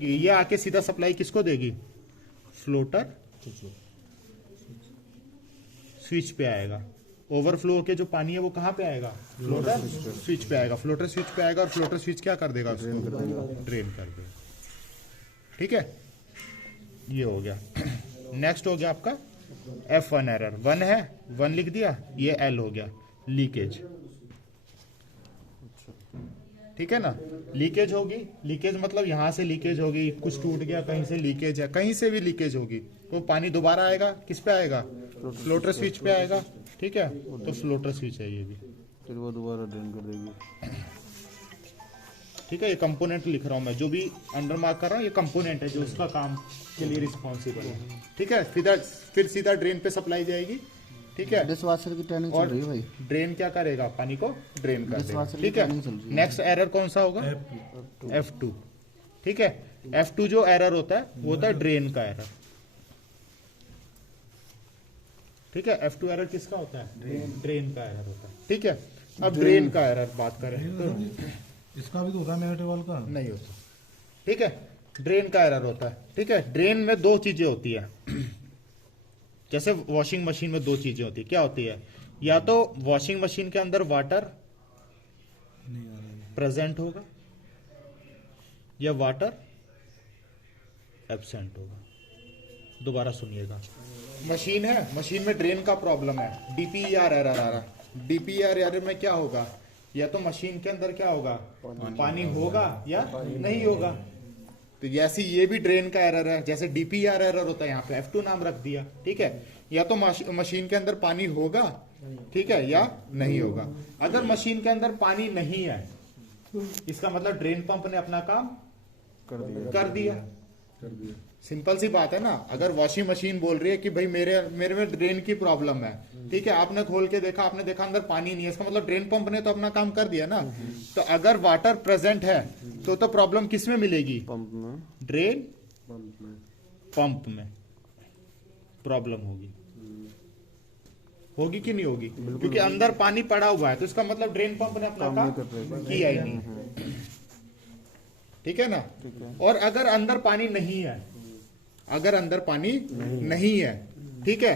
ये आके सीधा सप्लाई किसको देगी, फ्लोटर स्विच पे आएगा। ओवरफ्लो होके जो पानी है वो कहाँ पे आएगा, फ्लोटर स्विच पे आएगा। फ्लोटर स्विच पे आएगा और फ्लोटर स्विच क्या कर देगा, उसको ड्रेन कर देगा। ठीक है, ये हो गया। नेक्स्ट हो गया आपका F1 एरर। 1 है, 1 लिख दिया, ये L हो गया, लीकेज। ठीक है ना, लीकेज होगी। लीकेज मतलब यहां से लीकेज होगी, कुछ टूट गया, कहीं से लीकेज है, कहीं से भी लीकेज होगी तो पानी दोबारा आएगा, किस पे आएगा, फ्लोटर स्विच पे आएगा। ठीक है, तो फ्लोटर स्विच है ये भी, फिर वो दोबारा ड्रेन कर देगी। ठीक है, ये कंपोनेंट लिख रहा हूं मैं, जो भी अंडर मार्क कर रहा हूं ये कंपोनेंट है जो उसका काम के लिए रिस्पॉन्सिबल है। ठीक है, फिर सीधा ड्रेन पे सप्लाई जाएगी। ठीक है, डिशवाशर की ट्रेनिंग चल रही है भाई। ड्रेन क्या करेगा, पानी को ड्रेन कर देगा। डिशवाशर की ठीक है, ट्रेनिंग चल रही है। नेक्स्ट एरर कौन सा होगा, F2। ठीक है, F2 जो एरर होता है वो होता है ड्रेन का एरर। ठीक है, F2 एरर किसका होता है, ड्रेन का एरर होता है। ठीक है, अब ड्रेन का एरर बात करें तो इसका भी तो होता है मेरे टेबल का, नहीं होता। ठीक है, ड्रेन का एरर होता है। ठीक है, ड्रेन में दो चीजें होती है, जैसे वॉशिंग मशीन में दो चीजें होती है। क्या होती है, या तो वॉशिंग मशीन के अंदर वाटर प्रेजेंट होगा या वाटर एब्सेंट होगा। दोबारा सुनिएगा, मशीन है, मशीन में ड्रेन का प्रॉब्लम है, डीपीआर एरर आ रहा। डीपीआर एरर में क्या होगा, या तो मशीन के अंदर क्या होगा, पानी होगा या नहीं होगा। तो जैसे ये भी ड्रेन का एरर है, जैसे डीपीआर एरर होता है, यहाँ पे F2 नाम रख दिया। ठीक है, या तो मशीन के अंदर पानी होगा, ठीक है, या नहीं होगा। अगर मशीन के अंदर पानी नहीं है, इसका मतलब ड्रेन पंप ने अपना काम कर दिया। सिंपल सी बात है ना। अगर वॉशिंग मशीन बोल रही है कि भाई मेरे में ड्रेन की प्रॉब्लम है, ठीक है, आपने खोल के देखा, आपने देखा अंदर पानी नहीं है, इसका मतलब ड्रेन पंप ने तो अपना काम कर दिया ना। तो अगर वाटर प्रेजेंट है तो प्रॉब्लम किस में मिलेगी, पंप में, ड्रेन पंप में प्रॉब्लम होगी कि नहीं होगी, क्योंकि अंदर पानी पड़ा हुआ है, तो इसका मतलब ड्रेन पंप ने अपना काम किया ही नहीं। ठीक है ना। और अगर अंदर पानी नहीं है, अगर अंदर पानी नहीं है, ठीक है,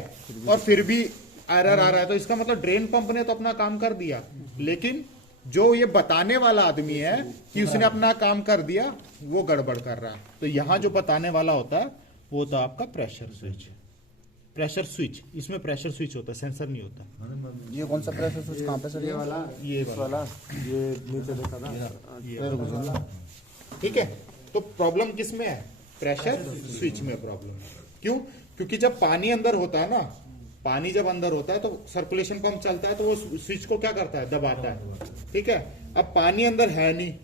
और फिर भी एरर आ रहा है, तो इसका मतलब ड्रेन पंप ने तो अपना काम कर दिया, लेकिन जो ये बताने वाला आदमी है कि उसने अपना काम कर दिया, वो गड़बड़ कर रहा है। तो यहां जो बताने वाला होता है वो होता है आपका प्रेशर स्विच। प्रेशर स्विच, इसमें प्रेशर स्विच होता है, सेंसर नहीं होता। ये कौन सा प्रेशर स्विच कहाँ पे सर, ये वाला, ये नीचे देखा था। ठीक है, तो प्रॉब्लम किस में है, प्रेशर स्विच में प्रॉब्लम है। क्यों, क्योंकि जब पानी अंदर होता है ना, पानी जब अंदर होता है तो सर्कुलेशन पंप चलता है, तो वो स्विच को क्या करता है, दबाता है। ठीक है, अब पानी अंदर है नहीं,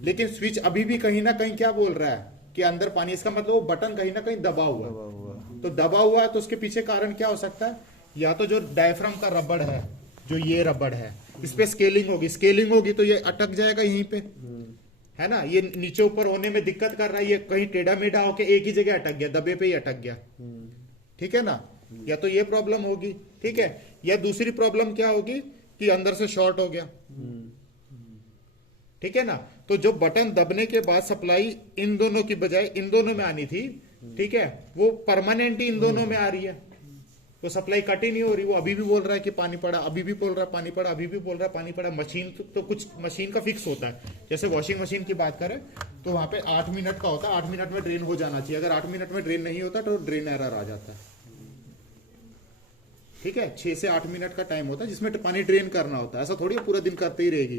लेकिन स्विच अभी भी कहीं ना कहीं क्या बोल रहा है कि अंदर पानी, इसका मतलब वो बटन कहीं ना कहीं दबा हुआ है। तो दबा हुआ है, तो उसके पीछे कारण क्या हो सकता है, या तो जो डायफ्राम का रबड़ है, जो ये रबड़ है, इस पे स्केलिंग होगी तो ये अटक जाएगा यहीं पे, है ना। ये नीचे ऊपर होने में दिक्कत कर रहा है, ये कहीं टेढ़ा मेढ़ा होके एक ही जगह अटक गया, दबे पे ही अटक गया। ठीक है ना, या तो ये प्रॉब्लम होगी। ठीक है, या दूसरी प्रॉब्लम क्या होगी कि अंदर से शॉर्ट हो गया। ठीक है ना, तो जो बटन दबने के बाद सप्लाई इन दोनों की बजाय इन दोनों में आनी थी, ठीक है, वो परमानेंट ही इन दोनों में आ रही है, वो सप्लाई कट ही नहीं हो रही। वो अभी भी बोल रहा है कि पानी पड़ा, अभी भी बोल रहा है पानी पड़ा, अभी भी बोल रहा है पानी पड़ा। मशीन तो कुछ मशीन का फिक्स होता है, जैसे वॉशिंग मशीन की बात करें तो वहां पे 8 मिनट का होता है, 8 मिनट में ड्रेन हो जाना चाहिए। अगर 8 मिनट में ड्रेन नहीं होता तो ड्रेन एरर आ जाता है। ठीक है, 6 से 8 मिनट का टाइम होता है जिसमें पानी ड्रेन करना होता है। ऐसा थोड़ी पूरा दिन करते ही रहेगी,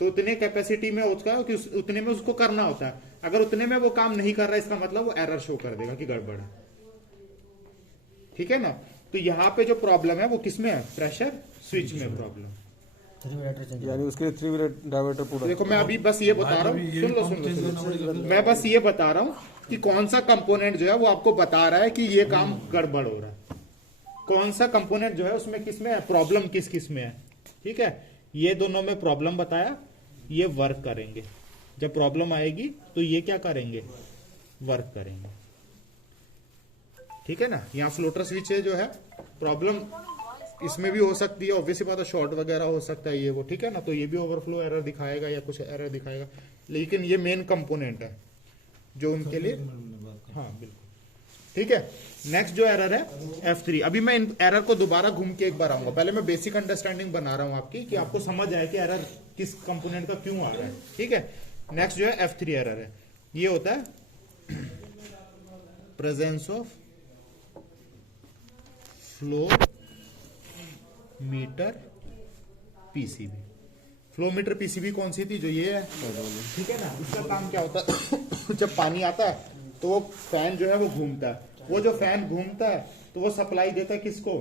तो उतने कैपेसिटी में उसका कि उतने में उसको करना होता है। अगर उतने में वो काम नहीं कर रहा है, इसका मतलब वो एरर शो कर देगा कि गड़बड़ है। ठीक है ना, तो यहाँ पे जो प्रॉब्लम है वो किसमें है, प्रेशर स्विच में प्रॉब्लम। यानी उसके 3 वे डायवर्टर पूरा। देखो मैं अभी बस ये बता रहा हूँ, सुन लो, मैं बस ये बता रहा हूँ कि कौन सा कंपोनेंट जो है वो आपको बता रहा है कि ये काम गड़बड़ हो रहा है। कौन सा कंपोनेंट जो है उसमें किसमें है प्रॉब्लम, किस में है। ठीक है, ये दोनों में प्रॉब्लम बताया, ये वर्क करेंगे। जब प्रॉब्लम आएगी तो ये क्या करेंगे, वर्क करेंगे। ठीक है ना, यहाँ फ्लोटर स्विच है जो है, प्रॉब्लम इसमें भी हो सकती है, ऑब्वियसली बात है, शॉर्ट वगैरह हो सकता है ये वो। ठीक है ना, तो ये भी ओवरफ्लो एरर दिखाएगा या कुछ एरर दिखाएगा, लेकिन ये मेन कंपोनेंट है। जो उनके लिए, हाँ बिल्कुल ठीक है। नेक्स्ट जो एरर है F3। अभी मैं इन एरर को दोबारा घूम के एक बार आऊंगा, पहले मैं बेसिक अंडरस्टैंडिंग बना रहा हूं आपकी कि आपको समझ आए कि एरर किस कंपोनेंट का क्यों आ रहा है, ठीक है। नेक्स्ट जो है F3 एरर है, ये होता है presence of flow meter PCB. Flow meter PCB कौन सी थी, जो ये है, ठीक है ना। इसका काम क्या होता है जब पानी आता है तो वो फैन जो है वो घूमता है, वो जो फैन घूमता है तो वो सप्लाई देता है किसको,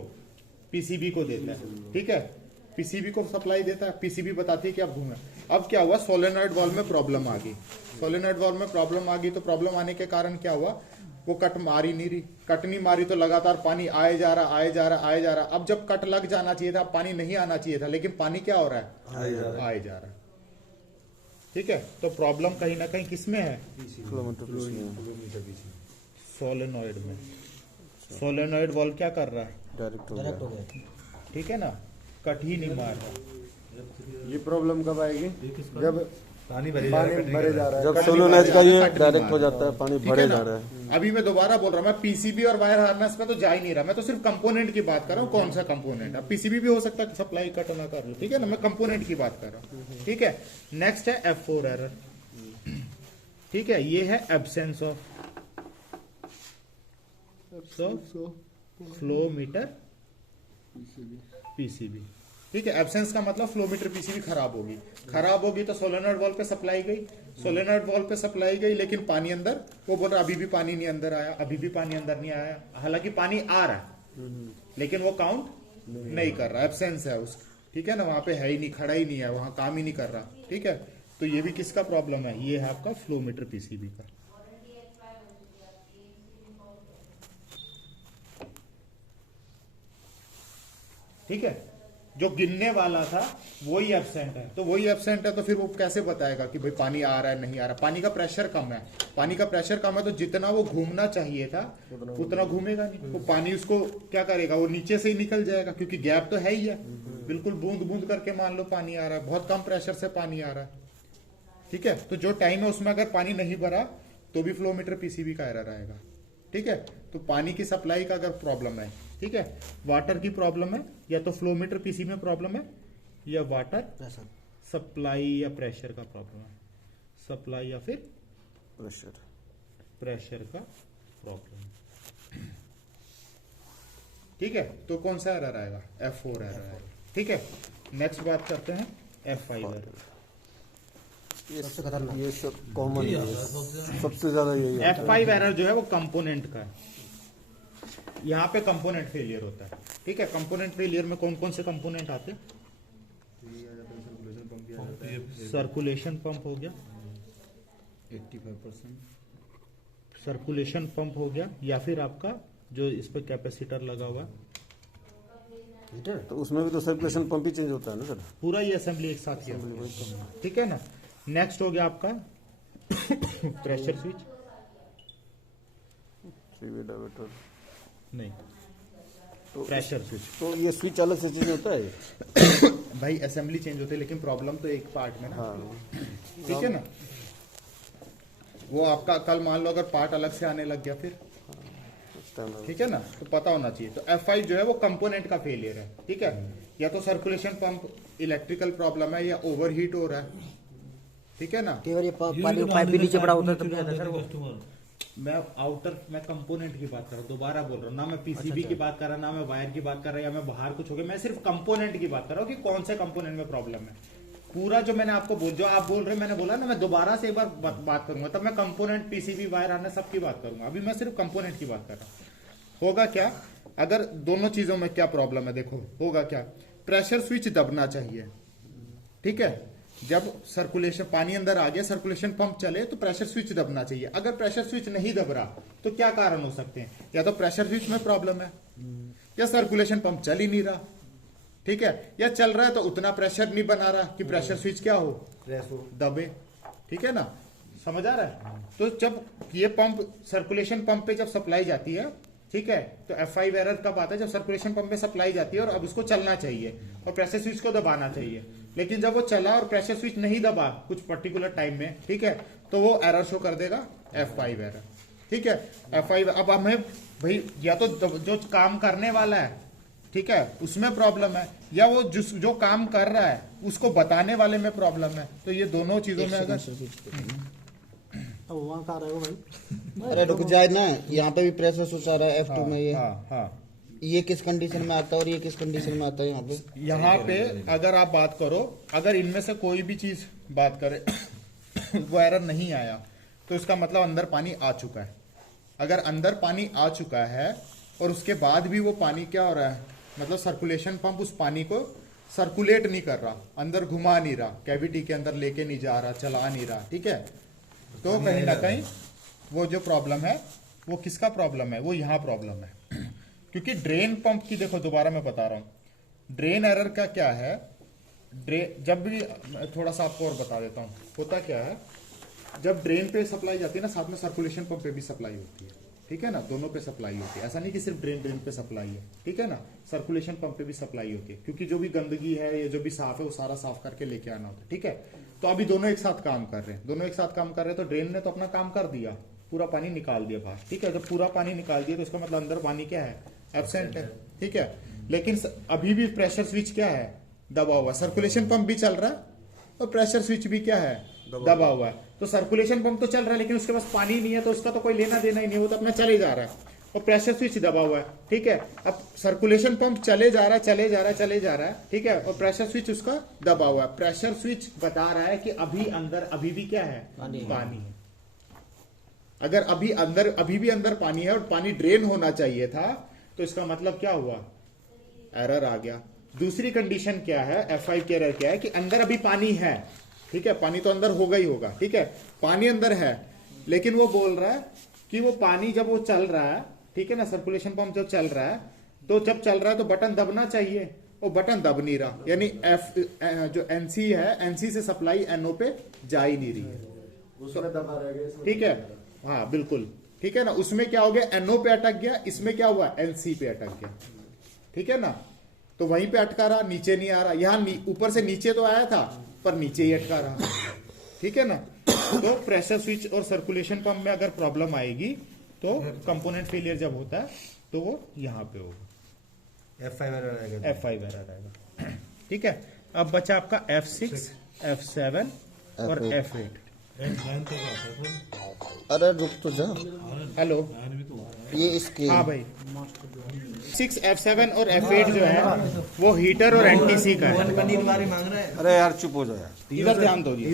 पीसीबी को देता है, ठीक है। पीसीबी को सप्लाई देता है, पीसीबी बताती है कि आप घूमे। अब क्या हुआ, सोलेनॉइड वाल्व में प्रॉब्लम आ गई। सोलेनॉइड वाल्व में प्रॉब्लम आ गई तो प्रॉब्लम आने के कारण क्या हुआ, वो कट मारी नहीं रही, कट नहीं मारी तो लगातार पानी आए जा रहा आए जा रहा आए जा रहा। अब जब कट लग जाना चाहिए था, पानी नहीं आना चाहिए था, लेकिन पानी क्या हो रहा है, आए जा रहा है, ठीक है। तो प्रॉब्लम कहीं ना कहीं किसमें है, सोलेनॉइड में। सोलेनॉइड वाल्व क्या कर रहा है, डायरेक्ट हो गया। ठीक है ना, कट ही नहीं मार रहा। ये प्रॉब्लम कब आएगी, जब पानी भरे भरे जा रहा है। जब सोलोनाइज का ये डायरेक्ट हो जाता है, पानी ठीक भरे है ना? जा रहा है। अभी मैं दोबारा बोल रहा हूँ, मैं पीसीबी और वायर हार्नेस में तो जा ही नहीं रहा, मैं तो सिर्फ कंपोनेंट की बात कर रहा हूँ। कौन सा कंपोनेंट, अब पीसीबी भी हो सकता है कि सप्लाई कट ना कर लो, ठीक है ना, मैं कंपोनेंट की बात कर रहा हूँ, ठीक है। नेक्स्ट है F4 एरर, ठीक है। ये है absence of flow meter PCB, ठीक है। एब्सेंस का मतलब फ्लो मीटर पीसीबी खराब होगी, खराब होगी तो सोलेनॉइड वाल्व पे सप्लाई गई, सोलेनॉइड वाल्व पे सप्लाई गई, लेकिन पानी अंदर, वो बोल रहा अभी भी पानी नहीं अंदर आया, अभी भी पानी अंदर नहीं आया। हालांकि पानी आ रहा है लेकिन वो काउंट नहीं कर रहा, एब्सेंस है उसका, ठीक है ना, वहां पे है ही नहीं, खड़ा ही नहीं है, वहां काम ही नहीं कर रहा, ठीक है। तो ये भी किसका प्रॉब्लम है, ये है आपका फ्लो मीटर पीसीबी का। ठीक है, जो गिनने वाला था वही एब्सेंट है, तो वही एब्सेंट है तो फिर वो कैसे बताएगा कि भाई पानी आ रहा है नहीं आ रहा। पानी का प्रेशर कम है, पानी का प्रेशर कम है तो जितना वो घूमना चाहिए था उतना घूमेगा नहीं, तो पानी उसको क्या करेगा, वो नीचे से ही निकल जाएगा, क्योंकि गैप तो है ही है, बिल्कुल बूंद बूंद करके मान लो पानी आ रहा है, बहुत कम प्रेशर से पानी आ रहा है, ठीक है। तो जो टाइम है उसमें अगर पानी नहीं भरा तो भी फ्लो मीटर पीसीबी का एरर आएगा, ठीक है। तो पानी की सप्लाई का अगर प्रॉब्लम है, ठीक है, वाटर की प्रॉब्लम है, या तो फ्लो मीटर पीसी में प्रॉब्लम है, या वाटर सप्लाई या प्रेशर का प्रॉब्लम है, सप्लाई या फिर प्रेशर का प्रॉब्लम, ठीक है। तो कौन सा एरर आएगा, F4 एरर आएगा, ठीक है। नेक्स्ट बात करते हैं F5 एरर। ये सब कॉमन है, सबसे ज्यादा यही है। F5 एरर जो है वो कंपोनेंट का है, यहाँ पे कंपोनेंट फेलियर होता है, ठीक है। कंपोनेंट फेलियर में कौन कौन से कंपोनेंट आते हैं, सर्कुलेशन पंप हो गया 85%, सर्कुलेशन पंप हो गया, या फिर आपका जो इस पे कैपेसिटर लगा हुआ है, तो उसमें भी तो सर्कुलेशन पंप ही चेंज होता है ना सर, पूरा ये असेंबली एक साथ ही है, ठीक है ना। नेक्स्ट हो गया आपका प्रेशर स्विच, नहीं तो प्रेशर स्विच, तो ये स्विच अलग से चेंज होता है। भाई असेंबली चेंज होती है लेकिन प्रॉब्लम तो एक पार्ट में ना, हाँ, ठीक है ना। वो आपका कल मान लो अगर पार्ट अलग से आने लग गया फिर, ठीक है ना, तो पता होना चाहिए। तो F5 जो है वो कंपोनेंट का फेलियर है, ठीक है। या तो सर्कुलेशन पंप इलेक्ट्रिकल प्रॉब्लम है, या ओवरहीट हो रहा है, ठीक है ना। ये पाइप भी नीचे पड़ा होता है तब क्या था सर वो। मैं आउटर, मैं कंपोनेंट की बात कर रहा हूँ, दोबारा बोल रहा हूँ ना, मैं पीसीबी की बात कर रहा, ना मैं वायर की बात कर रहा, या मैं बाहर कुछ हो गया, मैं सिर्फ कंपोनेंट की बात कर रहा हूँ कि कौन से कंपोनेंट में प्रॉब्लम है। पूरा जो मैंने आपको जो आप बोल रहे हैं, मैंने बोला ना, मैं दोबारा से एक बार बात करूंगा, तब मैं कंपोनेंट पीसीबी वायर आने सबकी बात करूंगा, अभी मैं सिर्फ कंपोनेंट की बात कर रहा हूँ। होगा क्या अगर दोनों चीजों में क्या प्रॉब्लम है, देखो होगा क्या, प्रेशर स्विच दबना चाहिए, ठीक है। जब सर्कुलेशन पानी अंदर आ गया, सर्कुलेशन पंप चले तो प्रेशर स्विच दबना चाहिए। अगर प्रेशर स्विच नहीं दब रहा तो क्या कारण हो सकते हैं, या तो प्रेशर स्विच में प्रॉब्लम है, या सर्कुलेशन पंप चल ही नहीं रहा, ठीक है, या चल रहा है तो उतना प्रेशर नहीं बना रहा कि प्रेशर स्विच क्या हो, दबे, ठीक है ना, समझ आ रहा है। तो जब ये पंप सर्कुलेशन पंप पे जब सप्लाई जाती है, ठीक है, तो F5 एरर कब आता है, जब सर्कुलेशन पंप में सप्लाई जाती है और अब उसको चलना चाहिए और प्रेशर स्विच को दबाना चाहिए, लेकिन जब वो चला और प्रेशर स्विच नहीं दबा कुछ पर्टिकुलर टाइम में, ठीक है, तो वो एरर शो कर देगा F5 एरर। ठीक है, F5। अब हमें भाई या तो जो काम करने वाला है, ठीक है, उसमें प्रॉब्लम है, या वो जो काम कर रहा है उसको बताने वाले में प्रॉब्लम है। तो ये दोनों चीजों में अगर वहाँ कहाँ रहे हो भाई? अरे रुक जाए ना, यहाँ पे भी प्रेशर स्विच आ रहा है F2 में। ये किस कंडीशन में आता है और ये किस कंडीशन में आता है? यहाँ पे अगर आप बात करो, अगर इनमें से कोई भी चीज बात करे वो एरर नहीं आया तो इसका मतलब अंदर पानी आ चुका है। अगर अंदर पानी आ चुका है और उसके बाद भी वो पानी क्या हो रहा है, मतलब सर्कुलेशन पंप उस पानी को सर्कुलेट नहीं कर रहा, अंदर घुमा नहीं रहा, कैविटी के अंदर लेके नहीं जा रहा, चला नहीं रहा, ठीक है, तो कहीं ना कहीं वो जो प्रॉब्लम है वो किसका प्रॉब्लम है, वो यहाँ प्रॉब्लम है। क्योंकि ड्रेन पंप की देखो, दोबारा मैं बता रहा हूं ड्रेन एरर का क्या है। जब भी थोड़ा सा आपको और बता देता हूं, होता क्या है, जब ड्रेन पे सप्लाई जाती है ना, साथ में सर्कुलेशन पंप पे भी सप्लाई होती है, ठीक है ना, दोनों पे सप्लाई होती है। ऐसा नहीं कि सिर्फ ड्रेन पे सप्लाई है, ठीक है ना, सर्कुलेशन पंप पे भी सप्लाई होती है, क्योंकि जो भी गंदगी है या जो भी साफ है वो सारा साफ करके लेके आना होता है, ठीक है। तो अभी दोनों एक साथ काम कर रहे हैं, तो ड्रेन ने तो अपना काम कर दिया, पूरा पानी निकाल दिया बाहर, ठीक है। जब पूरा पानी निकाल दिया तो इसका मतलब अंदर पानी क्या है, एब्सेंट है, ठीक है। लेकिन अभी भी प्रेशर स्विच क्या है, दबा हुआ। सर्कुलेशन पंप भी चल रहा है और प्रेशर स्विच भी क्या है, दबा हुआ है। तो सर्कुलेशन पंप तो चल रहा है लेकिन उसके पास पानी नहीं है, तो उसका तो कोई लेना देना ही नहीं, वो तो अपना चले जा रहा है और प्रेशर स्विच दबा हुआ है, ठीक है। अब सर्कुलेशन पंप चले जा रहा है, ठीक है, और प्रेशर स्विच उसका दबा हुआ है। प्रेशर स्विच बता रहा है कि अभी अंदर अभी भी क्या है, पानी है। अगर अभी भी अंदर पानी है और पानी ड्रेन होना चाहिए था, तो इसका मतलब क्या हुआ, एरर आ गया। दूसरी कंडीशन क्या है, F5 की एरर क्या है कि अंदर अभी पानी है, ठीक है, पानी तो अंदर होगा ही होगा, ठीक है, पानी अंदर है, लेकिन वो बोल रहा है कि वो पानी जब वो चल रहा है, ठीक है ना, सर्कुलेशन पंप जब चल रहा है, तो जब चल रहा है तो बटन दबना चाहिए, वो बटन दब नहीं रहा, यानी जो NC है, NC से सप्लाई NO पे जा ही नहीं रही है, उसमें दबा रहेगा, ठीक है, हाँ बिल्कुल, ठीक है ना। उसमें क्या हो गया, NO पे अटक गया, इसमें क्या हुआ, NC पे अटक गया, ठीक है ना। तो वहीं पे अटका रहा, नीचे नहीं आ रहा, यहाँ ऊपर से नीचे तो आया था पर नीचे ही अटका रहा, ठीक है ना। तो प्रेशर स्विच और सर्कुलेशन पंप में अगर प्रॉब्लम आएगी तो कंपोनेंट फेलियर जब होता है तो वो यहाँ पे होगा, F5 एरर आएगा, ठीक है। अब बचा आपका F6, F7 और F8। अरे रुक तो जा, हेलो, ये इसके, हाँ भाई, 6, F7 और F8 जो है वो हीटर और NTC का है। अरे यार चुप हो जाए, इधर ध्यान दो जी,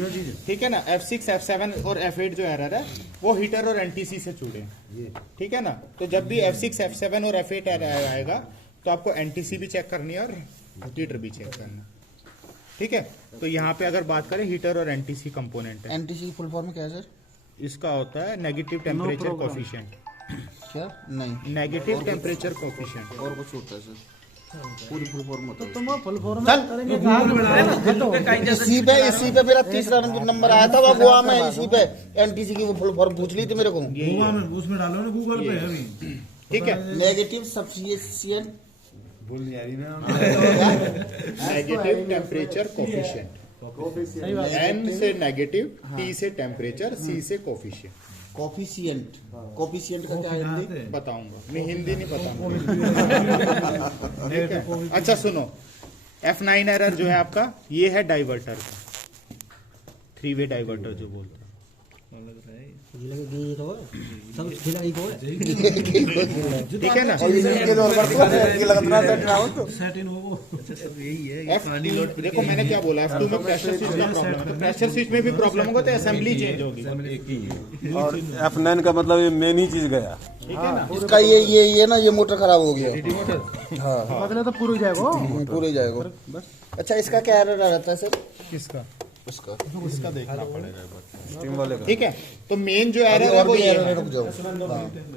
ठीक है ना। F6, F7 और F8 जो एरर है वो हीटर और NTC से जुड़े हैं, ठीक है ना। तो जब भी F6, F7 और F8 एरर आएगा तो आपको NTC भी चेक करनी है और हीटर भी चेक करना है, ठीक है। तो यहाँ पे अगर बात करें हीटर और NTC कंपोनेंट है, NTC फुल फॉर्म क्या है सर? इसका होता है नेगेटिव टेम्परेचर कोफिशिएंट। क्या? नहीं, नेगेटिव टेम्परेचर कोफिशिएंट और कुछ होता है सर? पूरी फुल फॉर्म होता है। तुम फुल फॉर्म करेंगे, इसी पे मेरा तीसरा नंबर आया था, वो गोवा में, इसी पे NTC की वो फुल फॉर्म पूछ ली थी मेरे को। उसमें डालो ना गूगल पे अभी, ठीक है। नेगेटिव सब्सिएशन, भूल जा रही ना, नेगेटिव टेम्परेचर कोफिशिएंट, N से नेगेटिव, T से टेम्परेचर, C से कोफिशिएंट। कोफिशिएंट, कोफिशिएंट का क्या हिंदी? बताऊंगा मैं, हिंदी नहीं बताऊंगा। अच्छा सुनो, F9 एरर जो है आपका, ये है डाइवर्टर का, 3-वे डाइवर्टर जो बोलते हैं, ठीक है ना। देखो मैंने क्या बोला, F2 में प्रेशर स्विच का प्रॉब्लम है, तो प्रेशर स्विच में भी प्रॉब्लम होगा तो असेंबली चेंज होगी, और F9 का मतलब ये मेन ही चीज गया, ठीक है ना। इसका ये ना, ये मोटर खराब हो गया, हाँ, मतलब तो पूरा जाएगा, पूरा ही जाएगा। अच्छा, इसका क्या एरर रहता है सर? किसका? इसका देखना पड़ेगा, स्टीम वाले का। ठीक है। तो मेन जो एरर है वो ये है, रुक जाओ,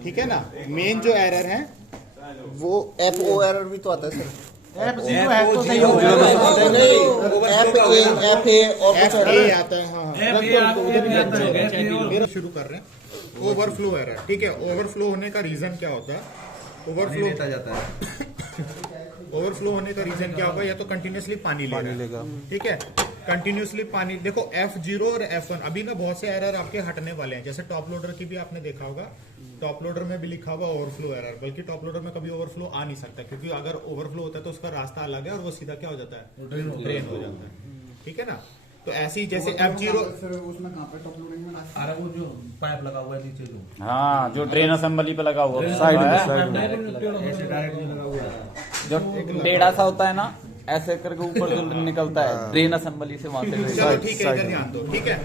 ठीक है ना। मेन जो एरर है वो FO एरर भी तो आता है सर, F0 है तो सही हो FA और कुछ FA आता है, हाँ। शुरू कर रहे हैं, ओवरफ्लो एरर, ठीक है। ओवरफ्लो होने का रीजन क्या होता है? ओवरफ्लो जाता है ओवरफ्लो होने का रीजन क्या होगा? या तो कंटिन्यूअसली पानी लेगा, ठीक है। कंटिन्यूसली पानी देखो F0 और F1 अभी ना बहुत से एरर आपके हटने वाले हैं, जैसे टॉप लोडर की भी आपने देखा होगा, टॉप लोडर में भी लिखा हुआ ओवरफ्लो एरर, बल्कि टॉप लोडर में कभी ओवरफ्लो आ नहीं सकता, क्योंकि अगर ओवरफ्लो होता है तो उसका रास्ता अलग है और वो सीधा क्या हो जाता है, ड्रेन हो जाता है। ठीक है ना, तो ऐसे ही जैसे F0 उसमें कहाँ पे टॉप लोडिंग में अरे वो जो पाइप लगा हुआ है नीचे जो, हाँ जो ड्रेन असेंबली पे लगा हुआ है, साइड में ऐसे साइड में डायरेक्ट जो लगा हुआ है, जो टेढ़ा सा होता है ना, ऐसे करके ऊपर जो निकलता है ड्रेन असेंबली से, वहां से। चलो ठीक है, इधर ध्यान दो। ठीक है,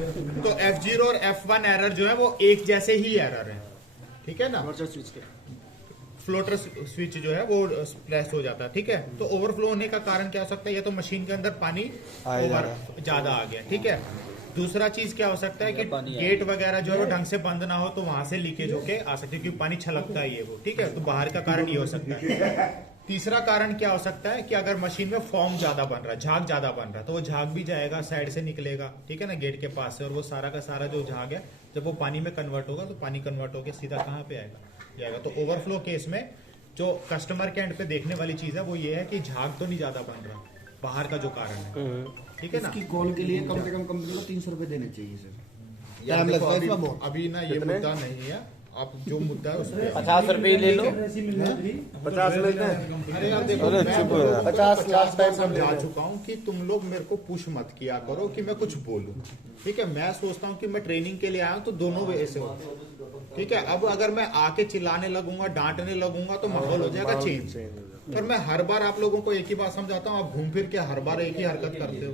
तो F0 और F1 एरर जो है वो एक जैसे ही एरर है। ठीक है ना, फ्लोटर स्विच जो है वो प्रेस हो जाता है। ठीक है, तो ओवरफ्लो होने का कारण क्या हो सकता है, या तो मशीन के अंदर पानी ज्यादा आ गया। ठीक है, दूसरा चीज क्या हो सकता है कि गेट वगैरह जो है वो ढंग से बंद ना हो तो वहां से लीकेज होके आ सकती है, क्योंकि पानी छलकता है ये वो। ठीक है, तो बाहर का कारण ये हो सकता है। तीसरा कारण क्या हो सकता है कि अगर मशीन में फॉर्म ज्यादा बन रहा है, झाग ज्यादा बन रहा है, तो वो झाग भी जाएगा, साइड से निकलेगा। ठीक है ना, गेट के पास से, और वो सारा का सारा जो झाग है जब वो पानी में कन्वर्ट होगा तो पानी कन्वर्ट होकर सीधा कहाँ पे आएगा। तो ओवरफ्लो केस में जो कस्टमर के एंड पे देखने वाली चीज है वो ये है कि झाग तो नहीं ज्यादा बन रहा, बाहर का जो कारण है। ठीक है ना, इसकी कॉल के लिए कम से कम कंपनी को 300 रुपए देने चाहिए सर। यार देखो अभी ना ये मुद्दा नहीं है, आप जो मुद्दा है उसमें 50 रुपए ले लो। 50 मिलते हैं। अरे यार देखो, अरे मैं चुप हो यार। 50 लाख टाइम समझा चुका हूँ कि तुम लोग मेरे को पुश मत किया करो कि मैं कुछ बोलूं। ठीक है, मैं सोचता हूँ कि मैं ट्रेनिंग के लिए आया हूँ तो दोनों वे से हो। ठीक है, अब अगर मैं आके चिल्लाने लगूंगा, डांटने लगूंगा तो माहौल हो जाएगा चेंज। पर मैं हर बार आप लोगों को एक ही बात समझाता हूँ, आप घूम फिर के हर बार एक ही हरकत करते हो।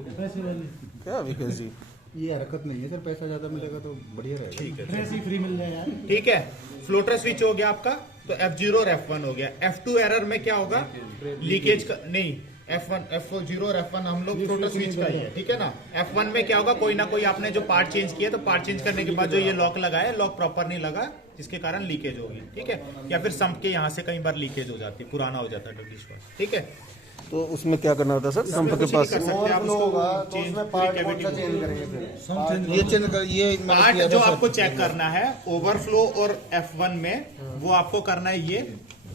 क्या विकास जी, ये हरकत नहीं है सर, पैसा ज्यादा मिलेगा तो बढ़िया रहेगा। ठीक है, फ्रेश ही फ्री मिल जाए यार। ठीक है, फ्लोटर स्विच हो गया आपका, तो F0 और F1 हो गया। F2 एरर में क्या होगा, लीकेज का नहीं, F0 और F1 हम लोग फ्लोटर स्विच का ही है। ठीक है ना, F1 में क्या होगा, कोई ना कोई आपने जो पार्ट चेंज किया, तो पार्ट चेंज करने के बाद जो ये लॉक लगा है, लॉक प्रॉपर नहीं लगा, जिसके कारण लीकेज होगी। ठीक है, या फिर संप के यहाँ से कई बार लीकेज हो जाती है, पुराना हो जाता है डिशवॉश। ठीक है, तो उसमें क्या करना होता है सर, संप के पास? कर सकते हैं आप उसको चेंज ये चेंज कर, ये मैंने पार्ट किया जो था सर। आपको चेक करना है ओवरफ्लो और F1 में, वो आपको करना है ये।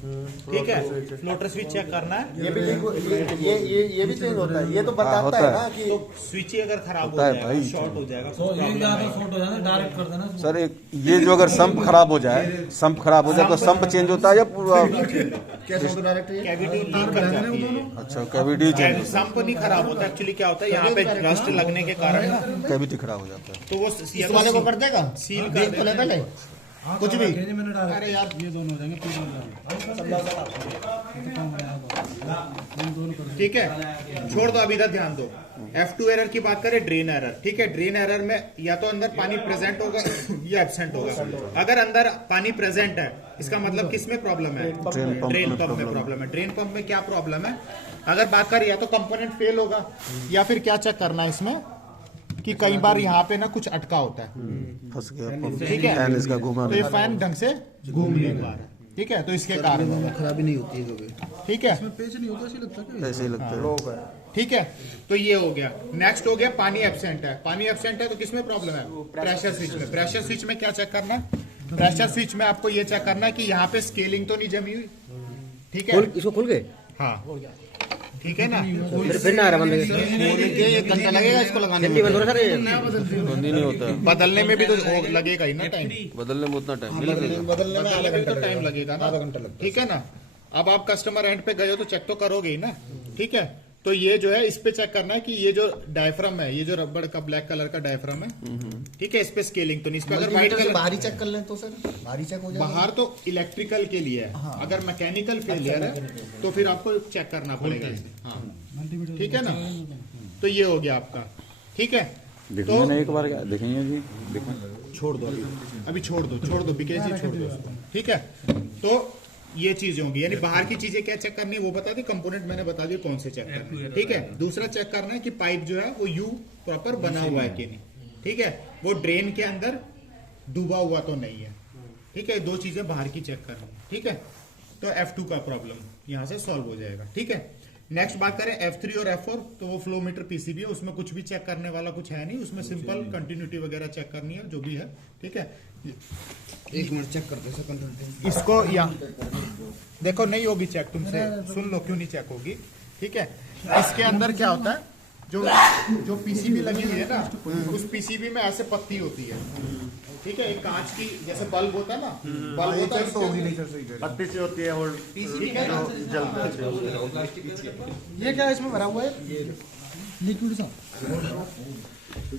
ठीक है, फ्लोटर स्विच चेक करना है। ये भी ये भी चेंज होता है, ये तो बताता होता है है। ना कि तो स्विच ही अगर खराब हो होता है जाएगा, भाई। शॉर्ट हो जाएगा, तो ये ज्यादा शॉर्ट हो जाता है, डायरेक्ट कर देना। सर एक ये जो अगर संप खराब हो जाए, संप खराब हो जाए तो संप चेंज होता है या पूरा? कैसे होता डायरेक्ट ये कैविटी लीक कर जाती है। अच्छा, कैविटी चेंज, संप नहीं खराब होता, एक्चुअली क्या होता है, यहाँ पे रस्ट लगने के कारण ना, कैविटी खराब हो जाता है। तो वो इस वाले को कर देगा, सील कर देख तो ले देते हैं। पहले कुछ भी। मैंने डाला। अरे यार ये दोनों हो जाएंगे ठीक है, छोड़ दो, अभी इधर ध्यान दो। F2 एरर की बात करें, ड्रेन एरर। ठीक है, ड्रेन एरर में या तो अंदर पानी प्रेजेंट होगा या एब्सेंट होगा। अगर अंदर पानी प्रेजेंट है, इसका मतलब किस में प्रॉब्लम है, ड्रेन पंप में प्रॉब्लम है। ड्रेन पंप में क्या प्रॉब्लम है, अगर बात करें, या तो कंपोनेंट फेल होगा, या फिर क्या चेक करना है इसमें कि कई बार यहाँ पे ना कुछ अटका होता है। फंस गया पंप, ठीक है, फैन इसका घुमा तो ये नहीं। फैन ढंग से घूम नहीं पा रहा। ठीक है, तो इसके कारण खराबी नहीं होती है कभी। ठीक है, पेज नहीं होता, ऐसे लगता है। ऐसे ही लगता है। ठीक है, तो ये हो गया। नेक्स्ट हो गया पानी एब्सेंट है। पानी एब्सेंट है तो किसमें प्रॉब्लम है, प्रेशर स्विच में। प्रेशर स्विच में क्या चेक करना है, प्रेशर स्विच में आपको ये चेक करना है कि यहाँ पे स्केलिंग तो नहीं जमी हुई। ठीक है, इसको खुल गए, हाँ ठीक है ना, फिर ना आ रहा बंद। ये घंटा लगेगा इसको लगाने में। बंद हो रहा सर ये। बंद ही नहीं होता, बदलने में भी तो लगेगा ही ना टाइम, बदलने में उतना टाइम नहीं लगेगा। बदलने में बदलने में भी तो टाइम लगेगा ना, आधा घंटा लगता ठीक है ना। अब आप कस्टमर एंड पे गए हो तो चेक तो करोगे ही ना। ठीक है, तो ये जो है इस पे चेक करना है कि ये जो डायफ्राम है, ये जो रबड़ का ब्लैक कलर का डायफ्राम है, ठीक है, इस पे स्केलिंग तो नहीं, इस पे अगर व्हाइट कलर बाहरी चेक कर लें तो सर, बाहरी चेक हो जाएगा। बाहर तो इलेक्ट्रिकल के लिए है, अगर मैकेनिकल फेलियर है तो फिर आपको चेक करना पड़ेगा इसे। हाँ ठीक है ना, तो ये हो गया आपका। ठीक है, देखेंगे ना एक बार, क्या देखेंगे जी, छोड़ दो अभी छोड़ दो बिकेश जी, छोड़ दो उसको। ठीक है, तो ये चीजें होंगी, यानी बाहर की चीजें क्या चेक करनी है वो बता दी, कंपोनेंट मैंने बता दिया कौन से चेक करने हैं। ठीक है, दूसरा चेक करना है कि पाइप जो है वो यू प्रॉपर बना हुआ है कि नहीं। ठीक है, वो ड्रेन के अंदर डूबा हुआ तो नहीं है। ठीक है, दो चीजें बाहर की चेक करनी है। ठीक है, तो F2 का प्रॉब्लम यहाँ से सॉल्व हो जाएगा। ठीक है, नेक्स्ट बात करें F3 और F4, तो वो फ्लो मीटर पीसीबी है, उसमें कुछ भी चेक करने वाला कुछ है नहीं, उसमें सिंपल कंटिन्यूटी वगैरह चेक करनी है जो भी है। ठीक है, एक मिनट चेक करते हैं इसको यहाँ देखो, नहीं होगी चेक, तुमसे सुन लो क्यों नहीं चेक होगी। ठीक है, इसके अंदर क्या होता है, जो जो पीसीबी लगी हुई है ना, उस पीसीबी में ऐसे पत्ती होती है, ठीक है। एक कांच की जैसे बल्ब होता है ना, बल्ब होता है तो होगी नहीं सर, पत्ती से होती है और ठीक है ना। ये क्या इसमें भरा हुआ है? ये लिक्विड सा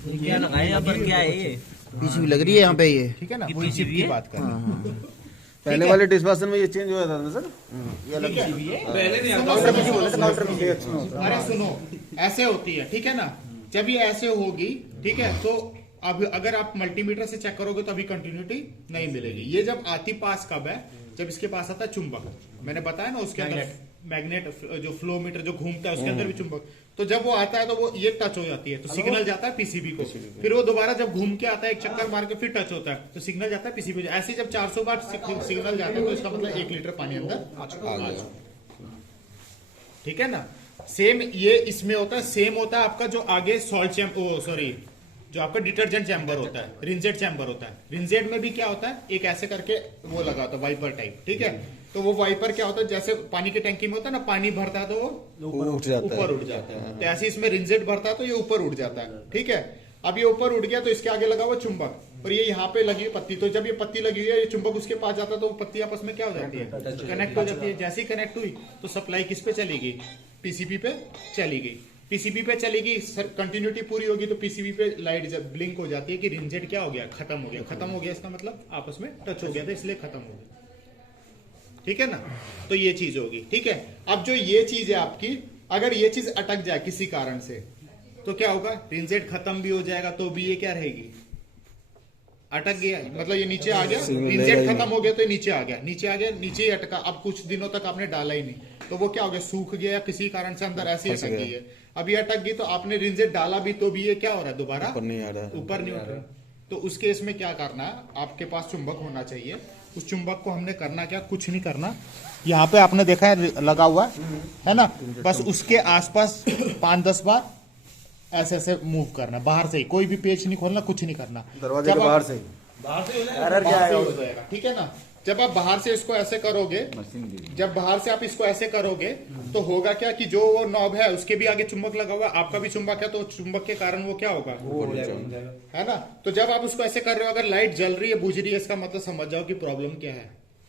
क्या लगाया यहाँ पर? क्या है ये? पीसीबी लग रही है यहाँ पे ये। ठीक है ना, वही चिप की बात कर रहे हैं। पहले वाले डिस्वाशन में ये चेंज हुआ था ना सर। ठीक है? पहले नहीं अरे सुनो, ऐसे होती है, ठीक है ना। जब ये ऐसे होगी, ठीक है, तो अब अगर आप मल्टीमीटर से चेक करोगे तो अभी कंटिन्यूटी नहीं मिलेगी। ये जब आती पास कब है? जब इसके पास आता है चुंबक, मैंने बताया ना, उसके अंदर मैग्नेट जो फ्लो मीटर जो घूमता है उसके अंदर भी चुंबक। तो जब वो आता है तो वो ये टच हो जाती है, तो सिग्नल जाता है पीसीबी को। फिर वो दोबारा जब घूम के आता है, एक चक्कर मार के फिर टच होता है, तो सिग्नल जाता है पीसीबी। ऐसे जब 400 बार सिग्नल जाता है तो इसका मतलब 1 लीटर पानी अंदर आ गया। ठीक है ना। सेम ये इसमें होता है, सेम होता है आपका जो आगे सॉल्ट जो आपका डिटर्जेंट चैम्बर होता है, रिंजेट चैम्बर होता है। रिंजेट में भी क्या होता है, एक ऐसे करके वो लगा होता है वाइपर टाइप, ठीक है। तो वो वाइपर क्या होता है, जैसे पानी की टंकी में होता है ना, पानी भरता है तो वो ऊपर उठ जाता है। तो ऐसे इसमें रिंजेट भरता है तो ये ऊपर उठ जाता है, ठीक है। अब ये ऊपर उठ गया तो इसके आगे लगा हुआ चुंबक, और ये यहाँ पे लगी हुई पत्ती। तो जब ये पत्ती लगी हुई है, ये चुंबक उसके पास जाता है तो वो पत्ती आपस में क्या हो जाती है, कनेक्ट हो जाती है। जैसे ही कनेक्ट हुई तो सप्लाई किस पे चलेगी? पीसीबी पे चली गई। पीसीबी पे चलेगी, कंटिन्यूटी पूरी होगी तो पीसीबी पे लाइट जब ब्लिंक हो जाती है कि रिंजेट क्या हो गया, खत्म हो गया। खत्म हो गया इसका मतलब आपस में टच हो गया था, इसलिए खत्म हो गया। ठीक है ना। तो ये चीज होगी, ठीक है। अब जो ये चीज है आपकी, अगर ये चीज अटक जाए किसी कारण से तो क्या होगा? रिंजेट खत्म भी हो जाएगा तो भी ये क्या रहेगी? अटक गया, मतलब ये नीचे आ गया। रिंजेट खत्म हो गया तो ये नीचे आ गया, नीचे ही अटका। अब कुछ दिनों तक आपने डाला ही नहीं तो वो क्या हो गया? सूख गया, किसी कारण से अंदर ऐसी अटक गई है। अब ये अटक गई तो आपने रिंजेट डाला भी तो भी ये क्या हो रहा है? दोबारा ऊपर नहीं आ रहा। तो उस केस में क्या करना है? आपके पास चुंबक होना चाहिए। उस चुंबक को हमने करना क्या? कुछ नहीं करना। यहाँ पे आपने देखा है लगा हुआ है ना, बस उसके आसपास 5-10 बार ऐसे ऐसे मूव करना, बाहर से ही। कोई भी पेच नहीं खोलना, कुछ नहीं करना, दरवाजे के बाहर से हो जाएगा। ठीक है ना। जब आप बाहर से इसको ऐसे करोगे, जब बाहर से आप इसको ऐसे करोगे तो होगा क्या कि जो वो नॉब है उसके भी आगे चुंबक लगा हुआ है, आपका भी चुंबक है, तो चुंबक के कारण वो क्या होगा? है ना। तो जब आप उसको ऐसे कर रहे हो, अगर लाइट जल रही है, बुझ रही है, इसका मतलब समझ जाओ कि प्रॉब्लम क्या है।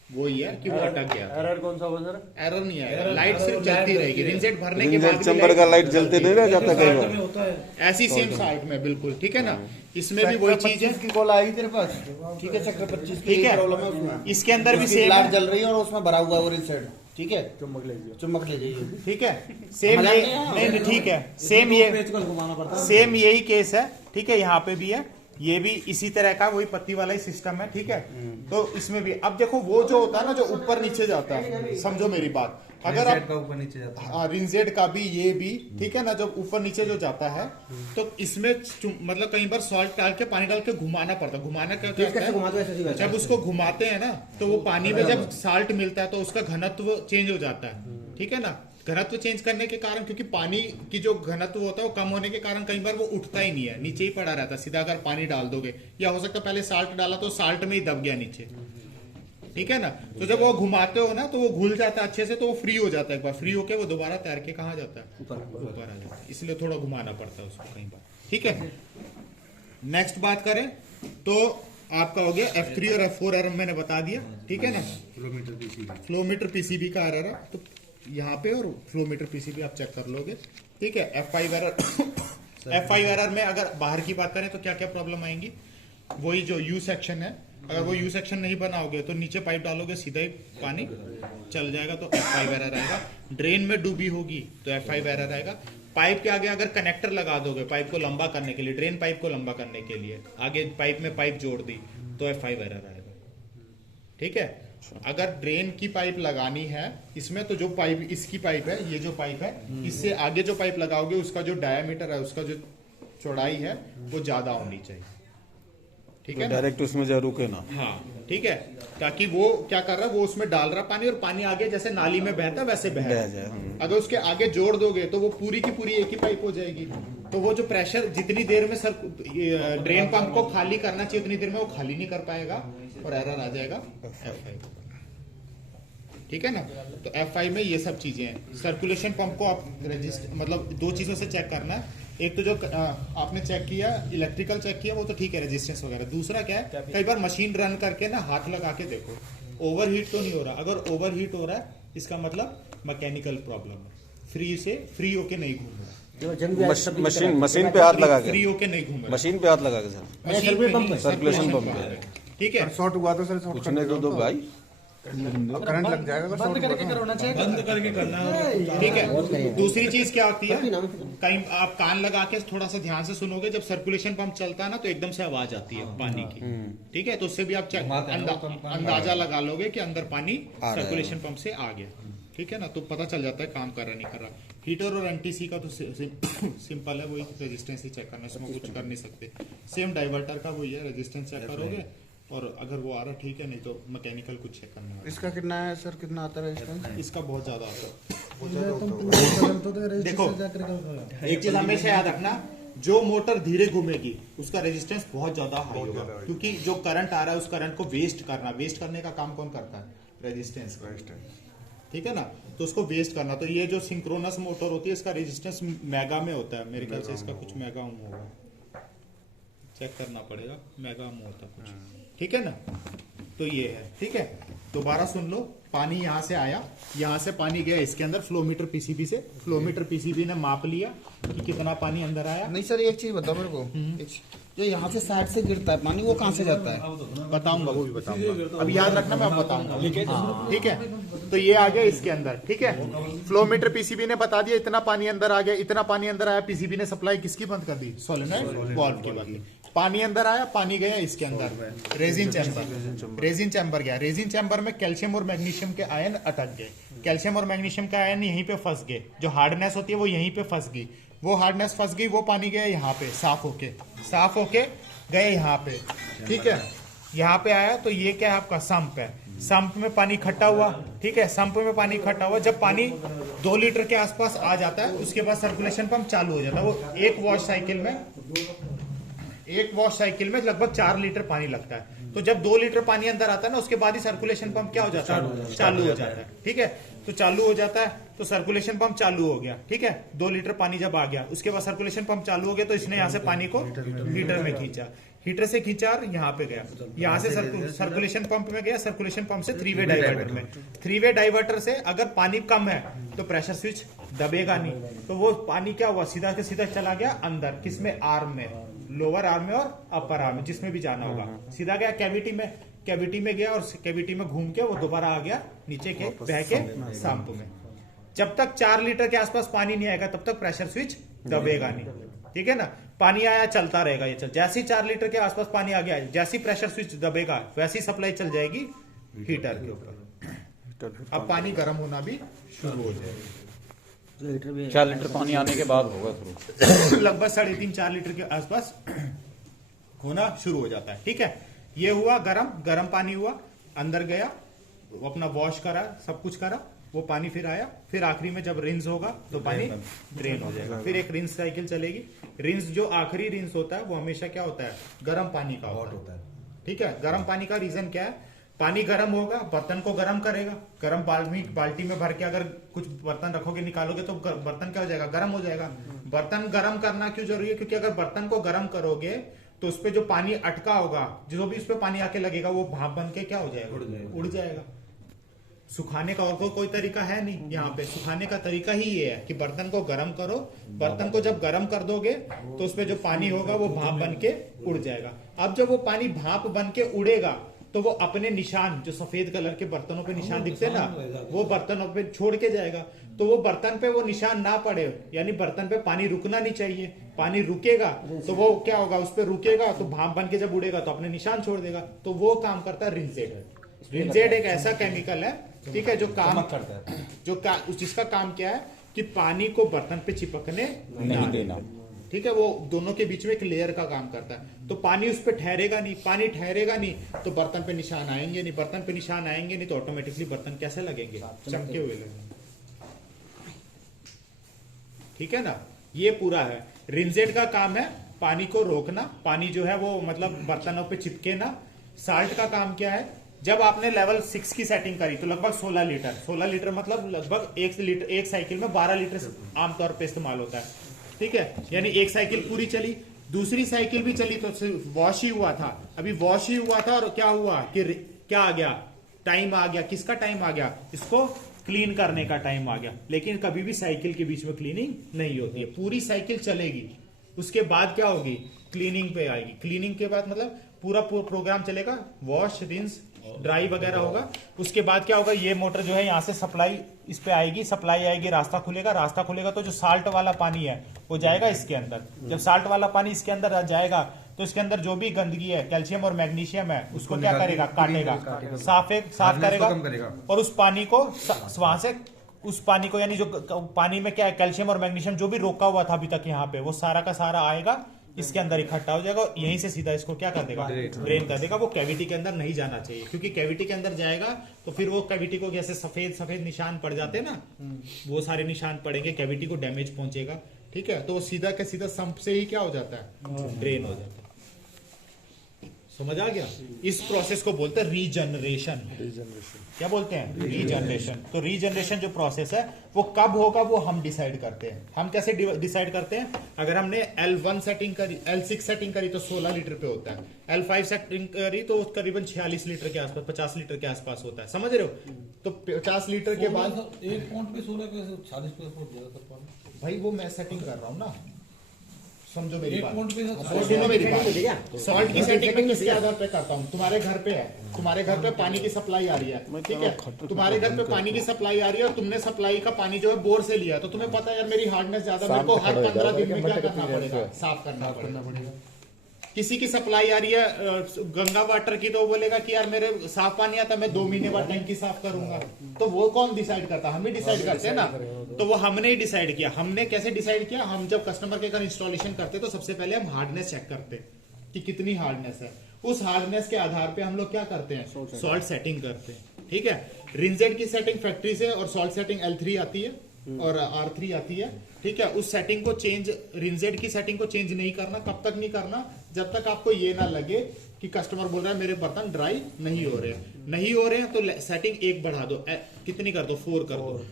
वो ही है कि वो अटक गया। एरर कौन सा होगा सर? एरर नहीं आएगा, लाइट सिर्फ जलती रहेगी। रिंजेट भरने के बाद चैम्बर का लाइट जलते नहीं रह जाता कई बार, ऐसी सेम साल्ट में बिल्कुल। ठीक है ना। इसमें भी वही चीज है। की कॉल आएगी तेरे पास? ठीक है, चक्कर 25 की ठीक है, प्रॉब्लम है उसमें। इसके अंदर भी सेम लाइट जल रही है और उसमें भरा हुआ है वो रिंसेट। ठीक है, चुम्बक ले जाइए। ठीक है, सेम नहीं, ठीक है, सेम यही केस है। ठीक है, यहाँ पे भी है, ये भी इसी तरह का वही पत्ती वाला ही सिस्टम है। ठीक है, तो इसमें भी अब देखो वो जो होता है ना, जो ऊपर नीचे जाता है, समझो मेरी बात। अगर आप ऊपर नीचे जाता है, हाँ, रिंजेट का भी, ये भी, ठीक है ना, जब ऊपर नीचे जो जाता है तो इसमें मतलब कई बार सॉल्ट डाल के, पानी डाल के घुमाना पड़ता है। घुमाना क्या होता है? जब उसको घुमाते हैं ना तो वो पानी में जब साल्ट मिलता है तो उसका घनत्व चेंज हो जाता है। ठीक है ना। घनत्व चेंज करने के कारण, क्योंकि पानी की जो घनत्व होता है वो कम होने के कारण कई बार वो उठता ही नहीं है, नीचे ही पड़ा रहता है। सीधा अगर पानी डाल दोगे, या हो सकता है पहले साल्ट डाला तो साल्ट में ही दब गया नीचे। ठीक है ना। तो जब वो घुमाते हो ना तो वो घुल जाता है अच्छे से, तो वो फ्री हो जाता है। एक बार फ्री होके वो दोबारा तैर के कहाँ जाता है? ऊपर आ जाता है। इसलिए थोड़ा घुमाना पड़ता है उसको कई बार। ठीक है, नेक्स्ट बात करें तो आपका हो गया F3 और F4 एरर मैंने बता दिया। ठीक है ना। फ्लोमीटर पीसीबी का एरर है तो यहाँ पे, और फ्लोमीटर पीसीबी आप चेक कर लोगे। ठीक है। F5 एरर में अगर बाहर की बात करें तो क्या क्या प्रॉब्लम आएंगी? वही जो यू सेक्शन है, अगर वो यू सेक्शन नहीं बनाओगे तो नीचे पाइप डालोगे, सीधा ही पानी चल जाएगा, तो F5 एरर आएगा। ड्रेन में डूबी होगी तो F5 एरर आएगा। पाइप के आगे अगर कनेक्टर लगा दोगे पाइप को लंबा करने के लिए, ड्रेन पाइप को लंबा करने के लिए, आगे पाइप में पाइप जोड़ दी तो F5 एरर आएगा। ठीक है। अगर ड्रेन की पाइप लगानी है इसमें, तो जो पाइप, इसकी पाइप है, ये जो पाइप है, इससे आगे जो पाइप लगाओगे उसका जो डायमीटर है, उसका जो चौड़ाई है वो ज्यादा होनी चाहिए। ठीक है, डायरेक्ट उसमें जा रुके ना। हाँ, ठीक है, ताकि वो क्या कर रहा है, वो उसमें डाल रहा पानी, और पानी आगे जैसे नाली में बहता है वैसे बह जाए। अगर उसके आगे जोड़ दोगे तो वो पूरी की पूरी एक ही पाइप हो जाएगी। तो वो जो प्रेशर जितनी देर में सर ड्रेन पंप को खाली करना चाहिए उतनी देर में वो खाली नहीं कर पाएगा और एरर आ जाएगा F5। ठीक है ना। तो F5 में ये सब चीजें हैं। सर्कुलेशन पंप को आप रजिस्टर, मतलब 2 चीजों से चेक करना है। एक तो जो आपने चेक किया इलेक्ट्रिकल चेक किया वो तो ठीक है रेजिस्टेंस वगैरह। दूसरा क्या है, कई बार मशीन रन करके ना हाथ लगा के देखो ओवरहीट तो नहीं हो रहा। अगर ओवरहीट हो रहा है इसका मतलब मैकेनिकल प्रॉब्लम है, फ्री होके नहीं घूम रहा। मशीन पे हाथ लगा फ्री के, होके नहीं घूम रहा, मशीन पे हाथ लगा के सर, मशीन पे नहीं, सर्कुलेशन पंप पे। ठीक है। शॉर्ट हुआ तो सर शॉर्ट पूछने तो दो भाई, करंट लग जाएगा अगर बंद शॉर्ट करके करवाना चाहिए। बंद करके करना है। ठीक है। दूसरी चीज क्या होती है, कहीं आप कान लगा के थोड़ा सा ध्यान से सुनोगे, जब सर्कुलेशन पंप चलता है ना तो एकदम से आवाज आती है पानी की। ठीक है, तो उससे भी आप अंदाजा लगा लोगे कि अंदर पानी सर्कुलेशन पंप से आ गया। ठीक है ना, तो पता चल जाता है काम कर रहा नहीं कर रहा। हीटर और एनटीसी का तो सिंपल है, वही रेजिस्टेंस ही चेक करना, इसमें कुछ कर नहीं सकते। सेम डाइवर्टर का वही है, रेजिस्टेंस चेक करोगे और अगर वो आ रहा ठीक है, नहीं तो मैकेनिकल कुछ चेक करना है। इसका कितना है सर, कितना आता है रेजिस्टेंस? इसका बहुत ज्यादा आता तो है। देखो एक चीज हमेशा याद रखना, जो मोटर धीरे घूमेगी उसका रेजिस्टेंस बहुत ज्यादा हाई होगा, क्योंकि जो करंट आ रहा है उस करंट को वेस्ट करने का काम कौन करता है? रेजिस्टेंस। ठीक है ना, तो उसको वेस्ट करना। तो ये जो सिंक्रोनस मोटर होती है इसका रेजिस्टेंस मेगा में होता है, मेरे ख्याल से इसका कुछ मेगा ओम होगा, चेक करना पड़ेगा, मेगा ओम होता है कुछ। ठीक है ना, तो ये है। ठीक है, दोबारा सुन लो। पानी यहाँ से आया, यहाँ से पानी गया इसके अंदर फ्लोमीटर पीसीबी से, फ्लोमीटर पीसीबी ने माप लिया कि कितना पानी अंदर आया। नहीं सर एक चीज बताओ मेरे को, जो यहाँ से साइड से गिरता है पानी वो कहाँ से जाता है? बताऊंगा, वो भी बताऊंगा, अब याद रखना मैं बताऊंगा। ठीक है, तो ये आ गया इसके अंदर। ठीक है, फ्लोमीटर पीसीबी ने बता दिया इतना पानी अंदर आ गया, इतना पानी अंदर आया। पीसीबी ने सप्लाई किसकी बंद कर दी? सोलेनोइड वाल्व की बंद की। पानी अंदर आया, पानी गया इसके अंदर रेजिन चैम्बर गया। रेजिन चैम्बर में कैल्शियम और मैग्नीशियम के आयन अटक गए। कैल्शियम और मैग्नीशियम के आयन यहीं पे फंस गए, जो हार्डनेस होती है वो यहीं पे फंस गई। वो हार्डनेस फंस गई, वो पानी गया यहाँ पे साफ होके गए यहाँ पे। ठीक है, यहाँ पे आया तो ये क्या है आपका संप है। संप में पानी इकट्ठा हुआ। ठीक है, संप में पानी इकट्ठा हुआ, जब पानी 2 लीटर के आसपास आ जाता है उसके बाद सर्कुलेशन पंप चालू हो जाता है। वो एक वॉश साइकिल में लगभग 4 लीटर पानी लगता है। तो जब 2 लीटर पानी अंदर आता है ना उसके बाद ही सर्कुलेशन पंप क्या हो जाता है? चालू हो जाता है। ठीक है, तो चालू हो जाता है तो सर्कुलेशन पंप चालू हो गया। ठीक है, 2 लीटर पानी जब आ गया उसके बाद सर्कुलेशन पंप चालू हो गया, तो इसने यहाँ से पानी को हीटर में खींचा, हीटर से खींचा और यहाँ पे गया, यहाँ से सर्कुलेशन पंप में गया, सर्कुलेशन पंप से 3 वे डाइवर्टर में। 3 वे डाइवर्टर से अगर पानी कम है तो प्रेशर स्विच दबेगा नहीं, तो वो पानी क्या हुआ? सीधा के सीधा चला गया अंदर, किसमें? आर्म में, लोअर आर्म में और अपर आर्म में, जिसमें भी जाना होगा। सीधा गया कैविटी में गया और कैविटी में घूम के वो दोबारा आ गया नीचे के बह के संप में। जब तक 4 लीटर के आसपास पानी नहीं आएगा तब तक प्रेशर स्विच दबेगा नहीं। ठीक है ना, पानी आया चलता रहेगा ये जैसे ही 4 लीटर के आसपास पानी आ गया, जैसे ही प्रेशर स्विच दबेगा वैसी सप्लाई चल जाएगी हीटर के ऊपर। अब पानी गर्म होना भी शुरू हो जाएगा। 4 लीटर पानी आने के बाद होगा शुरू, लगभग 3.5-4 लीटर के आसपास होना शुरू हो जाता है। ठीक है, ये हुआ गरम पानी हुआ, अंदर गया, वो अपना वॉश करा, सब कुछ करा, वो पानी फिर आया, फिर आखिरी में जब रिंस होगा तो पानी ड्रेन हो जाएगा। फिर एक रिंस साइकिल चलेगी। रिंस जो आखिरी रिंस होता है वो हमेशा क्या होता है? गर्म पानी का होता है। ठीक है, गर्म पानी का रीजन क्या है? पानी गर्म होगा, बर्तन को गर्म करेगा। गर्म बाल्टी में भर के अगर कुछ बर्तन रखोगे निकालोगे तो बर्तन क्या हो जाएगा? गर्म हो जाएगा। बर्तन गर्म करना क्यों जरूरी है? क्योंकि अगर बर्तन को गर्म करोगे तो उस पे जो पानी अटका होगा, जो भी उस पे पानी आके लगेगा वो भाप बन के क्या हो जाएगा? उड़ जाएगा। सुखाने का और कोई तरीका है नहीं यहाँ पे। सुखाने का तरीका ही ये है कि बर्तन को गर्म करो, बर्तन को जब गर्म कर दोगे तो उसपे जो पानी होगा वो भाप बन के उड़ जाएगा। अब जब वो पानी भाप बन के उड़ेगा तो वो अपने निशान, जो सफेद कलर के बर्तनों पे निशान दिखते हैं ना, वो बर्तनों पे छोड़ के जाएगा। तो वो बर्तन पे वो निशान ना पड़े, यानी बर्तन पे पानी रुकना नहीं चाहिए। पानी रुकेगा तो वो क्या होगा? उस पे रुकेगा तो भाप बन के जब उड़ेगा तो अपने निशान छोड़ देगा। तो वो काम करता है रिंजेड। रिंजेड एक ऐसा केमिकल है, ठीक है, जो काम करता है, जिसका काम क्या है कि पानी को बर्तन पे चिपकने नहीं देना। ठीक है, वो दोनों के बीच में एक लेयर का काम करता है। तो पानी उस पर ठहरेगा नहीं, पानी ठहरेगा नहीं तो बर्तन पे निशान आएंगे नहीं, बर्तन पे निशान आएंगे नहीं तो ऑटोमेटिकली बर्तन कैसे लगेंगे? चमके हुए लगेंगे। ठीक है ना, ये पूरा है। रिंजेट का काम है पानी को रोकना, पानी जो है वो मतलब बर्तनों पे चिपके ना। साल्ट का काम क्या है? जब आपने लेवल 6 की सेटिंग करी तो लगभग 16 लीटर मतलब लगभग 1 साइकिल में 12 लीटर आमतौर पे इस्तेमाल होता है। ठीक है, यानी एक साइकिल पूरी चली, दूसरी साइकिल भी चली तो वॉश ही हुआ था। अभी वॉश ही हुआ था और क्या हुआ कि क्या आ गया, टाइम आ गया। किसका टाइम आ गया? इसको क्लीन करने का टाइम आ गया। लेकिन कभी भी साइकिल के बीच में क्लीनिंग नहीं होती है, पूरी साइकिल चलेगी, उसके बाद क्या होगी, क्लीनिंग पे आएगी। क्लीनिंग के बाद मतलब पूरा प्रोग्राम चलेगा, वॉश, रिंस, ड्राई वगैरह होगा। उसके बाद क्या होगा, ये मोटर जो है यहाँ से सप्लाई इस पे आएगी, सप्लाई आएगी, रास्ता खुलेगा, रास्ता खुलेगा तो जो साल्ट वाला पानी है वो जाएगा इसके अंदर। जब साल्ट वाला पानी इसके अंदर जाएगा तो इसके अंदर जो भी गंदगी है, कैल्शियम और मैग्नीशियम है, उसको क्या करेगा, काटेगा, साफ करेगा और उस पानी को वहां से, उस पानी को, यानी जो पानी में क्या है, कैल्शियम और मैग्नीशियम जो भी रोका हुआ था अभी तक यहाँ पे, वो सारा का सारा आएगा, इसके अंदर इकट्ठा हो जाएगा, यहीं से सीधा इसको क्या कर देगा, ड्रेन कर देगा। वो कैविटी के अंदर नहीं जाना चाहिए, क्योंकि कैविटी के अंदर जाएगा तो फिर वो कैविटी को जैसे सफेद सफेद निशान पड़ जाते हैं ना, वो सारे निशान पड़ेंगे, कैविटी को डैमेज पहुंचेगा। ठीक है, तो वो सीधा के सीधा संप से ही क्या हो जाता है, ड्रेन हो जाता है। समझ आ गया? इस प्रोसेस को बोलते हैं रीजनरेशन। क्या बोलते हैं? रीजनरेशन। तो रीजनरेशन जो प्रोसेस है वो कब होगा वो हम डिसाइड करते हैं। हम कैसे डिसाइड करते हैं? अगर हमने L1 सेटिंग करी, L6 सेटिंग करी तो 16 लीटर पे होता है, L5 सेटिंग करी तो करीबन 46 लीटर के आसपास, 50 लीटर के आसपास होता है। समझ रहे हो? तो 50 लीटर के बाद एक पॉइंट पे 16 कैसे 40 पे फुट जाता था पानी? भाई वो मैं सेटिंग कर रहा हूँ ना, समझो मेरी एक बात। पॉइंट पे सुनो मेरी बात। सॉल्ट की सेटिंग मैं किसके आधार पे करता हूँ? तुम्हारे घर पे है, तुम्हारे घर पे पानी की सप्लाई आ रही है, ठीक है, तुम्हारे घर पे पानी की सप्लाई आ रही है और तुमने सप्लाई का पानी जो है बोर से लिया, तो तुम्हें पता है यार मेरी हार्डनेस ज्यादा, मेरे को हर 15 दिन में क्या करना पड़ेगा, साफ करना पड़ेगा। किसी की सप्लाई आ रही है गंगा वाटर की, तो वो बोलेगा कि यार मेरे साफ पानी आता, मैं 2 महीने बाद टैंकी साफ करूंगा। तो वो कौन डिसाइड करता? हम ही डिसाइड करते हैं ना। तो वो हमने ही डिसाइड किया। हमने कैसे डिसाइड किया? हम जब कस्टमर के घर इंस्टॉलेशन करते तो सबसे पहले हम हार्डनेस चेक करते कि कितनी हार्डनेस है। उस हार्डनेस के आधार पे हम लोग क्या करते हैं, सॉल्ट सेटिंग करते हैं। ठीक है, रिंजेड की सेटिंग फैक्ट्री से और सॉल्ट सेटिंग L3 आती है और R3 आती है। ठीक है, उस सेटिंग को चेंज, रिंजेड की सेटिंग को चेंज नहीं करना। कब तक नहीं करना? जब तक आपको ये ना लगे कि कस्टमर बोल रहा है मेरे बर्तन ड्राई नहीं हो रहे हैं। नहीं हो रहे हैं तो सेटिंग 1 बढ़ा दो, कितनी कर दो, 4 कर दो।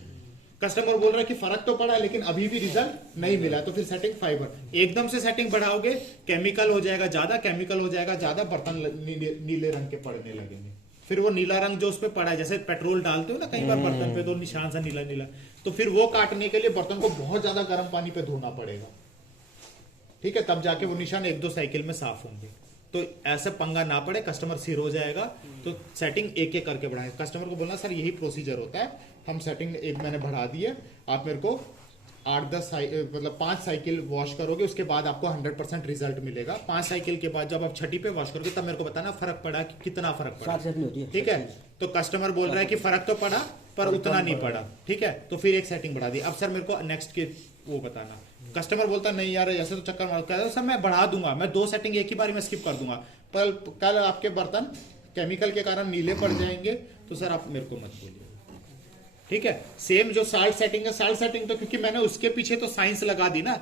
कस्टमर बोल रहा है कि फर्क तो पड़ा लेकिन अभी भी रिजल्ट नहीं मिला, तो फिर सेटिंग 5 एकदम से सेटिंग बढ़ाओगे, केमिकल हो जाएगा ज्यादा, केमिकल हो जाएगा ज्यादा, बर्तन नीले रंग के पड़ने लगेंगे। फिर वो नीला रंग जो उस पर पड़ा है, जैसे पेट्रोल डालते हो ना कई बार बर्तन पे, तो निशान सा नीला नीला, तो फिर वो काटने के लिए बर्तन को बहुत ज्यादा गर्म पानी पे धोना पड़ेगा। ठीक है, तब जाके वो निशान 1-2 साइकिल में साफ होंगे। तो ऐसे पंगा ना पड़े, कस्टमर सिर हो जाएगा, तो सेटिंग एक एक करके बढ़ाएं। कस्टमर को बोलना सर यही प्रोसीजर होता है, हम सेटिंग एक मैंने बढ़ा दी है, आप मेरे को 8-10 मतलब 5 साइकिल वॉश करोगे, उसके बाद आपको 100% रिजल्ट मिलेगा। 5 साइकिल के बाद जब आप 6ठी पे वॉश करोगे तब मेरे को बताना फर्क पड़ा कि कितना फर्क पड़ा। ठीक है, तो कस्टमर बोल रहा है कि फर्क तो पड़ा पर उतना नहीं पड़ा। ठीक है, तो फिर एक सेटिंग बढ़ा दी। अब सर मेरे को नेक्स्ट के वो बताना। कस्टमर बोलता नहीं यार ऐसे तो चक्कर मार, कहता सर मैं बढ़ा दूंगा, मैं 2 सेटिंग एक ही बारी में स्किप कर दूंगा, पर कल आपके बर्तन केमिकल के कारण नीले पड़ जाएंगे, तो सर आप मेरे को मत बोलिए। ठीक है, सेम जो साल्ट सेटिंग है, साल्ट सेटिंग तो क्योंकि मैंने उसके पीछे तो साइंस लगा दी ना,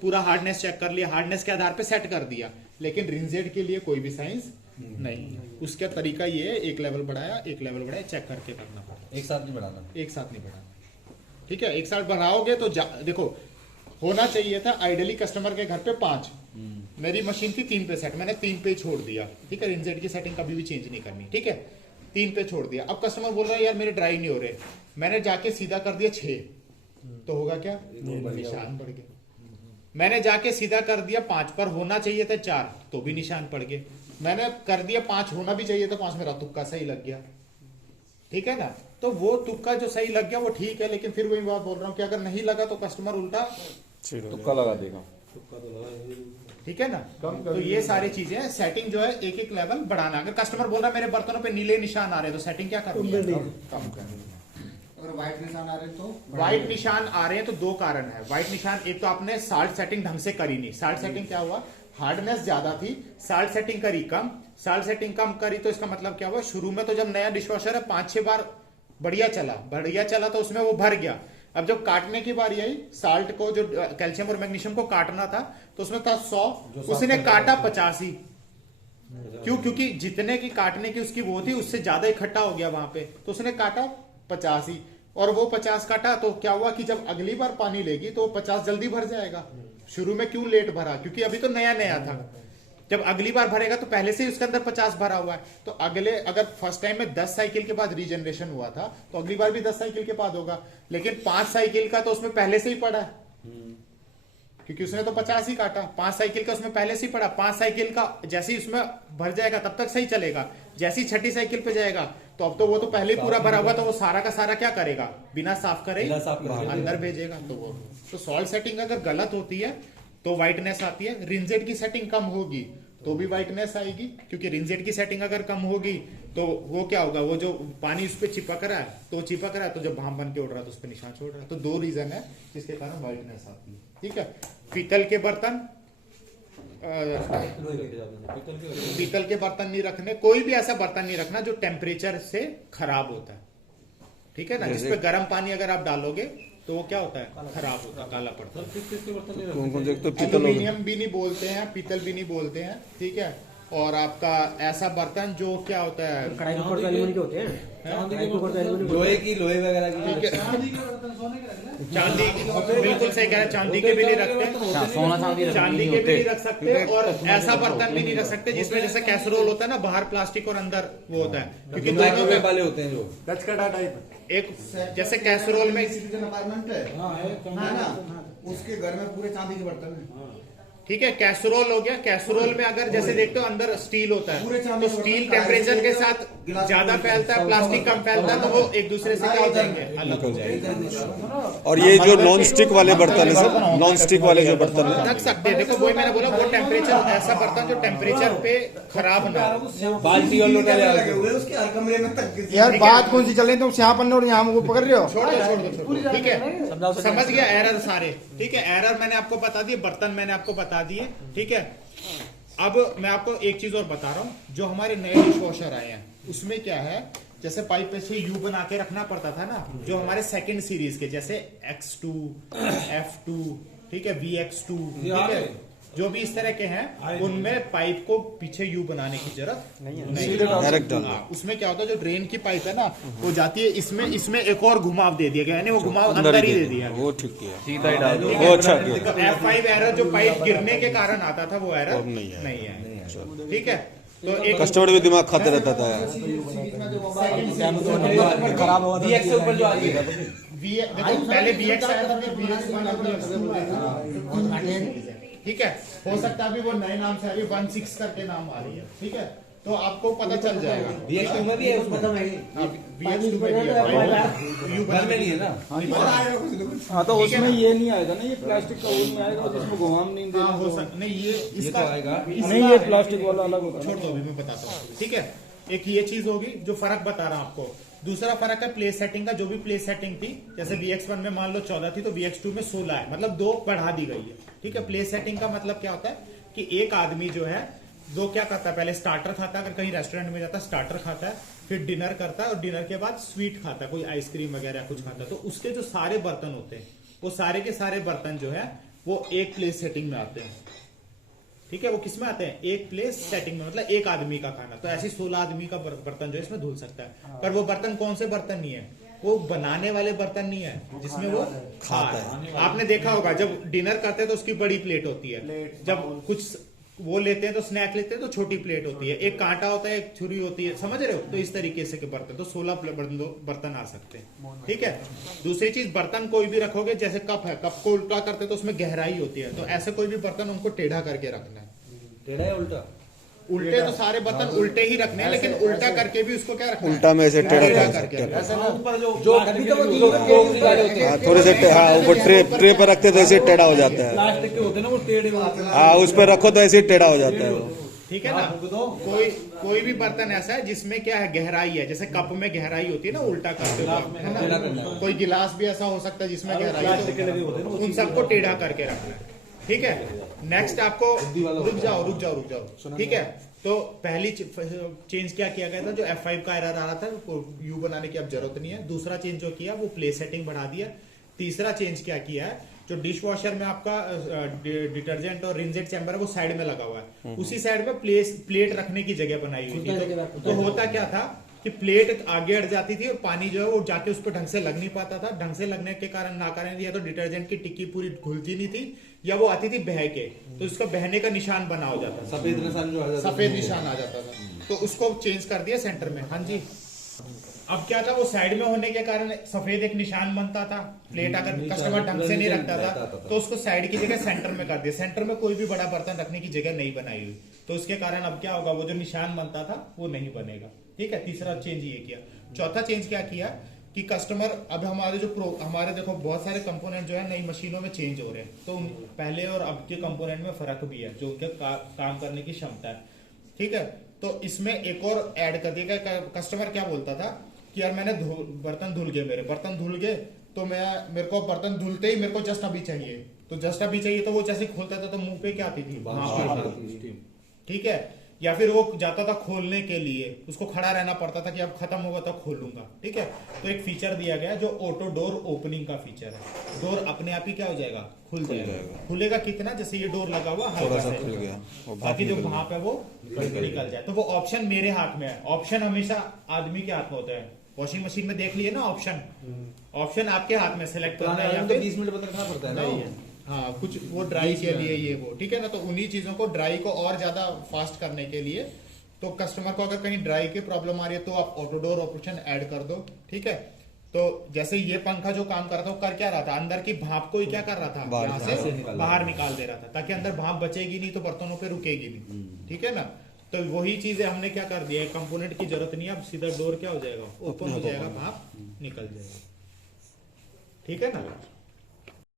पूरा हार्डनेस चेक कर लिया, हार्डनेस के आधार पे सेट कर दिया, लेकिन रिंजेड के लिए कोई भी साइंस नहीं है। उसका तरीका ये है, एक लेवल बढ़ाया, एक लेवल बढ़ाया, चेक करके करना पड़ता। एक साथ नहीं बढ़ाना, एक साथ नहीं बढ़ाना। ठीक है, एक साथ बढ़ाओगे तो देखो होना चाहिए था आइडियली कस्टमर के घर पे 5, मेरी मशीन थी 3 पे सेट, मैंने 3 पे छोड़ दिया। ठीक है, रिंजेड की सेटिंग कभी भी चेंज नहीं करनी। ठीक है, 3 पे छोड़ दिया। अब कस्टमर बोल रहा है यार मेरे ड्राई नहीं हो रहे, मैंने जाके सीधा कर दिया 6, तो होगा क्या, निशान पड़ गए। मैंने जाके सीधा कर दिया 5, पर होना चाहिए था 4, तो भी निशान पड़ गए। मैंने कर दिया 5, होना भी चाहिए था 5, मेरा तुक्का सही लग गया। ठीक है ना, तो वो तुक्का जो सही लग गया वो ठीक है, लेकिन फिर वही बात बोल रहा हूँ कि अगर नहीं लगा तो कस्टमर उल्टा तुक्का लगा देगा। ठीक है ना। तो ये सारी चीजें हैं, सेटिंग जो है एक एक लेवल बढ़ाना। अगर कस्टमर बोल रहा है मेरे बर्तनों पे नीले निशान आ रहे हैं तो सेटिंग क्या करनी है, कम करनी है। और व्हाइट निशान आ रहे हैं तो व्हाइट निशान आ रहे हैं तो 2 कारण है। व्हाइट निशान, एक तो आपने साल्ट सेटिंग ढंग से करी नहीं। साल्ट सेटिंग क्या हुआ, हार्डनेस ज्यादा थी, साल्ट सेटिंग करी कम। साल्ट सेटिंग कम करी तो इसका मतलब क्या हुआ, शुरू में तो जब नया डिशवॉशर है 5-6 बार बढ़िया चला तो उसमें वो भर गया। अब जब काटने की बारी आई, साल्ट को जो कैल्शियम और मैग्नीशियम को काटना था तो उसमें था 100, उसने काटा 85। क्यों? क्योंकि जितने की काटने की उसकी वो थी उससे ज्यादा इकट्ठा हो गया वहां पे, तो उसने काटा 85 और वो 50 काटा, तो क्या हुआ कि जब अगली बार पानी लेगी तो 50 जल्दी भर जाएगा। शुरू में क्यों लेट भरा, क्योंकि अभी तो नया नया था। जब अगली बार भरेगा तो पहले से ही उसके अंदर 50 भरा हुआ है, तो अगले अगर फर्स्ट टाइम में 10 साइकिल के बाद रीजनरेशन हुआ था तो अगली बार भी 10 साइकिल के बाद होगा। लेकिन 5 साइकिल का तो उसमें पहले से ही पड़ा है, क्योंकि उसने तो 50 ही काटा। 5 साइकिल का उसमें पहले से ही पड़ा। 5 साइकिल का जैसे ही उसमें भर जाएगा तब तक सही चलेगा, जैसे ही छठी साइकिल पे जाएगा तो अब तो वो तो पहले ही पूरा भरा हुआ, तो वो सारा का सारा क्या करेगा, बिना साफ करे अंदर भेजेगा। तो वो तो सॉल्ट सेटिंग अगर गलत होती है तो व्हाइटनेस आती है। रिंजेट की सेटिंग कम होगी तो भी व्हाइटनेस आएगी, क्योंकि रिंजेट की सेटिंग अगर कम होगी तो वो क्या होगा, वो जो पानी उस पर चिपक रहा है तो चिपक रहा है, तो जब भाप बन के उड़ रहा है तो उस पर निशान छोड़ रहा है। तो 2 रीजन है जिसके कारण व्हाइटनेस आती है। ठीक है, पीतल के बर्तन पीतल के बर्तन नहीं रखने, कोई भी ऐसा बर्तन नहीं रखना जो टेम्परेचर से खराब होता है। ठीक है ना, जिसपे गर्म पानी अगर आप डालोगे तो वो क्या होता है, खराब होता है, काला पड़ता है। कौन-कौन से, एक तो पीतल हो गया। एल्यूमिनियम भी नहीं बोलते हैं, पीतल भी नहीं बोलते हैं। ठीक है, और आपका ऐसा बर्तन जो क्या होता है, कढ़ाई के ऊपर एल्यूमिनियम के होते हैं, लोहे की, लोहे वगैरह की। ठीक है, चांदी बिल्कुल सही कह रहे हैं, चांदी के भी नहीं रखते, सोना चांदी चांदी के भी नहीं रख सकते, और ऐसा बर्तन भी नहीं रख सकते जिसमें जैसे कैसरोल होता है ना, बाहर प्लास्टिक और अंदर वो होता है, क्योंकि दोनों में वाले होते हैं जो कचकड़ा टाइप एक जैसे कैसरोल में सिटीजन अपार्टमेंट है ना, उसके घर में पूरे चांदी के बर्तन है। ठीक है, कैसरोल हो गया। कैसरोल में अगर जैसे देखते हो अंदर स्टील होता पूरे है, चांदी तो स्टील टेम्परेचर के साथ ज्यादा फैलता है, प्लास्टिक कम फैलता है, तो वो एक दूसरे से क्या हो जाएंगे, अलग हो जाएंगे। और ये जो नॉन स्टिक वाले बर्तन है सर, नॉन स्टिक वाले जो बर्तन है रख सकते हैं। देखो वही मैंने बोला, वो टेम्परेचर, ऐसा बर्तन जो टेम्परेचर पे खराब ना हो। बाल्टी और लोटा लगे हुए उसके हर कमरे में तक। यार बात कौन सी चल रही है, तुम यहाँ पन्ने और यहाँ वो पकड़ रहे हो। छोड़ दो। ठीक है, समझ गया एरर सारे। ठीक है, एरर मैंने आपको बता दिए, बर्तन मैंने आपको बता दिए। ठीक है, अब मैं आपको एक चीज और बता रहा हूं, जो हमारे नए डिश वॉशर आए हैं उसमें क्या है, जैसे पाइप पे से यू बना के रखना पड़ता था ना, जो हमारे सेकंड सीरीज के जैसे X2, F2, ठीक है, VX2, ठीक है, जो भी इस तरह के हैं उनमें पाइप को पीछे यू बनाने की जरूरत नहीं है, डायरेक्ट डाल दो। उसमें क्या होता है, जो ड्रेन की पाइप है ना वो जाती है इसमें एक और घुमाव दे दिया गया, यानी वो घुमाव अंदर ही दे दिया। वो ठीक किया, सीधा ही डाल दो। वो अच्छा किया। तो F5 एरर जो पाइप गिरने के कारण आता था वो एरर अब नहीं है। नहीं है। ठीक है, तो एक कस्टमर भी दिमाग खाते रहता था यार। खराब हुआ DX से ऊपर जो आ गई है देखो पहले VX आया था, फिर VX आया। ठीक है, हो सकता है अभी वो नए नाम से अभी 16 करके नाम आ रही है। ठीक है, तो आपको पता चल जाएगा। DX में भी है, उसमें तो नहीं VX2 में भी है, यू घर में नहीं है ना। हाँ तो उसमें ये नहीं आएगा ना, ये प्लास्टिक का वो नहीं आएगा जिसमें घुमाम नहीं देना। हो सकता नहीं, ये इसका आएगा नहीं, ये प्लास्टिक वाला अलग होगा। छोड़ दो, अभी मैं बताता हूँ। ठीक है, एक ये चीज होगी जो फर्क बता रहा हूं आपको। दूसरा फर्क है प्लेस सेटिंग का। जो भी प्लेस सेटिंग थी, जैसे VX1 में मान लो 14 थी तो VX2 में 16 है, मतलब 2 बढ़ा दी गई है। ठीक है, प्लेस सेटिंग का मतलब क्या होता है कि एक आदमी जो है वो क्या करता है, पहले स्टार्टर खाता है, अगर कहीं रेस्टोरेंट में जाता है स्टार्टर खाता है, फिर डिनर करता है और डिनर के बाद स्वीट खाता है, कोई आइसक्रीम वगैरह कुछ खाता है। तो उसके जो सारे बर्तन होते हैं वो सारे के सारे बर्तन जो है वो एक प्लेस सेटिंग में आते हैं। ठीक है, वो किस में आते हैं, एक प्लेस सेटिंग में, मतलब एक आदमी का खाना। तो ऐसे 16 आदमी का बर्तन जो है इसमें धुल सकता है। पर वो बर्तन कौन से बर्तन नहीं है, वो बनाने वाले बर्तन नहीं है जिसमें वो खाता है। आपने देखा होगा जब डिनर करते हैं तो उसकी बड़ी प्लेट होती है, जब कुछ वो लेते हैं तो स्नैक लेते हैं तो छोटी प्लेट होती है, एक कांटा होता है, एक छुरी होती है, समझ रहे हो। तो इस तरीके से के बर्तन, तो 16 बर्तन आ सकते हैं। ठीक है, दूसरी चीज, बर्तन कोई भी रखोगे, जैसे कप है, कप को उल्टा करते तो उसमें गहराई होती है, तो ऐसे कोई भी बर्तन उनको टेढ़ा करके रखना है। टेढ़ा है उल्टा, उल्टे तो सारे बर्तन उल्टे ही रखने हैं, लेकिन उल्टा करके भी उसको क्या रखना है, उल्टा में ऐसे टेढ़ा करके ऊपर जो हाँ, थोड़े से हाँ, ऊपर ट्रे पर रखते तो ऐसे टेढ़ा हो जाता है। प्लास्टिक के होते हैं ना वो टेढ़े होते हैं। हाँ, उस पर रखो तो ऐसे ही टेढ़ा हो जाता है वो। ठीक है ना। कोई भी बर्तन ऐसा है जिसमें क्या है, गहराई है, जैसे कप में गहराई होती है ना उल्टा करके, है ना। कोई गिलास भी ऐसा हो सकता है जिसमें गहराई है, तो उन सबको टेढ़ा करके रखना है। ठीक है, नेक्स्ट आपको रुक जाओ। ठीक है, तो पहली चेंज क्या किया गया था, जो F5 का एरर आ रहा था, यू बनाने की अब जरूरत नहीं है। दूसरा चेंज जो किया वो प्लेस सेटिंग बढ़ा दिया। तीसरा चेंज क्या किया है, जो डिश वॉशर में आपका डिटर्जेंट और रिंजेट चैम्बर है वो साइड में लगा हुआ है, उसी साइड में प्लेट रखने की जगह बनाई हुई थी। तो होता क्या था, कि प्लेट आगे अड़ जाती थी और पानी जो है वो जाके उस पर ढंग से लग नहीं पाता था। ढंग से लगने के कारण ना कारण या तो डिटर्जेंट की टिक्की पूरी घुलती नहीं थी या वो आती थी बह के, तो उसका बहने का निशान बना हो जाता था, सफेद निशान जो आ जाता है। सफेद निशान आ जाता था। तो उसको चेंज कर दिया सेंटर में। हाँ जी, अब क्या था, वो साइड में होने के कारण सफेद एक निशान बनता था। प्लेट अगर कस्टमर ढंग से नहीं रखता था तो उसको साइड की जगह सेंटर में कर दिया। सेंटर में कोई भी बड़ा बर्तन रखने की जगह नहीं बनाई हुई, तो उसके कारण अब क्या होगा, वो जो निशान बनता था वो नहीं बनेगा। ठीक है, तीसरा चेंज ये किया। चौथा चेंज क्या किया कि कस्टमर अब हमारे हमारे देखो बहुत सारे कंपोनेंट जो है नई मशीनों में चेंज हो रहे हैं, तो पहले और अब के कंपोनेंट में फर्क भी है जो उनके काम करने की क्षमता है। ठीक है, तो इसमें एक और ऐड कर दिया। कस्टमर क्या बोलता था कि यार मैंने बर्तन धुल गए, मेरे बर्तन धुल गए, तो मेरे को बर्तन धुलते ही मेरे को जस्ट अभी चाहिए, तो जस्ट अभी चाहिए, तो वो जैसे खोलता था तो मुंह पे क्या आती थी, ठीक है, या फिर वो जाता था खोलने के लिए, उसको खड़ा रहना पड़ता था कि अब खत्म होगा तब खोलूंगा। ठीक है, तो एक फीचर दिया गया जो ऑटो डोर ओपनिंग का फीचर है। डोर अपने आप ही क्या हो जाएगा, खुल जाएगा। खुलेगा कितना, जैसे ये डोर लगा हुआ हल्का से खुल गया, ताकि जो भाप है वो निकल जाए। तो वो ऑप्शन मेरे हाथ में है। ऑप्शन हमेशा आदमी के हाथ में होता है। वॉशिंग मशीन में देख लिए ना ऑप्शन आपके हाथ में सेलेक्ट करना है, या फिर 20 मिनट बंद रखना पड़ता है ना। हाँ, कुछ वो ड्राई के लिए ये वो, ठीक है ना। तो उन्हीं चीजों को, ड्राई को और ज्यादा फास्ट करने के लिए, तो कस्टमर को अगर कहीं ड्राई की प्रॉब्लम आ रही है तो आप ऑटो डोर ऑपरेशन ऐड कर दो। ठीक है, तो जैसे ये पंखा जो काम कर रहा था वो कर क्या रहा था, अंदर की भाप को ही क्या कर रहा था, यहाँ से बाहर निकाल दे रहा था, ताकि अंदर भाप बचेगी नहीं तो बर्तनों पे रुकेगी नहीं। ठीक है ना, तो वही चीजें हमने क्या कर दिया, कंपोनेंट की जरूरत नहीं है, अब सीधा डोर क्या हो जाएगा, ओपन हो जाएगा, भाप निकल जाएगा। ठीक है ना।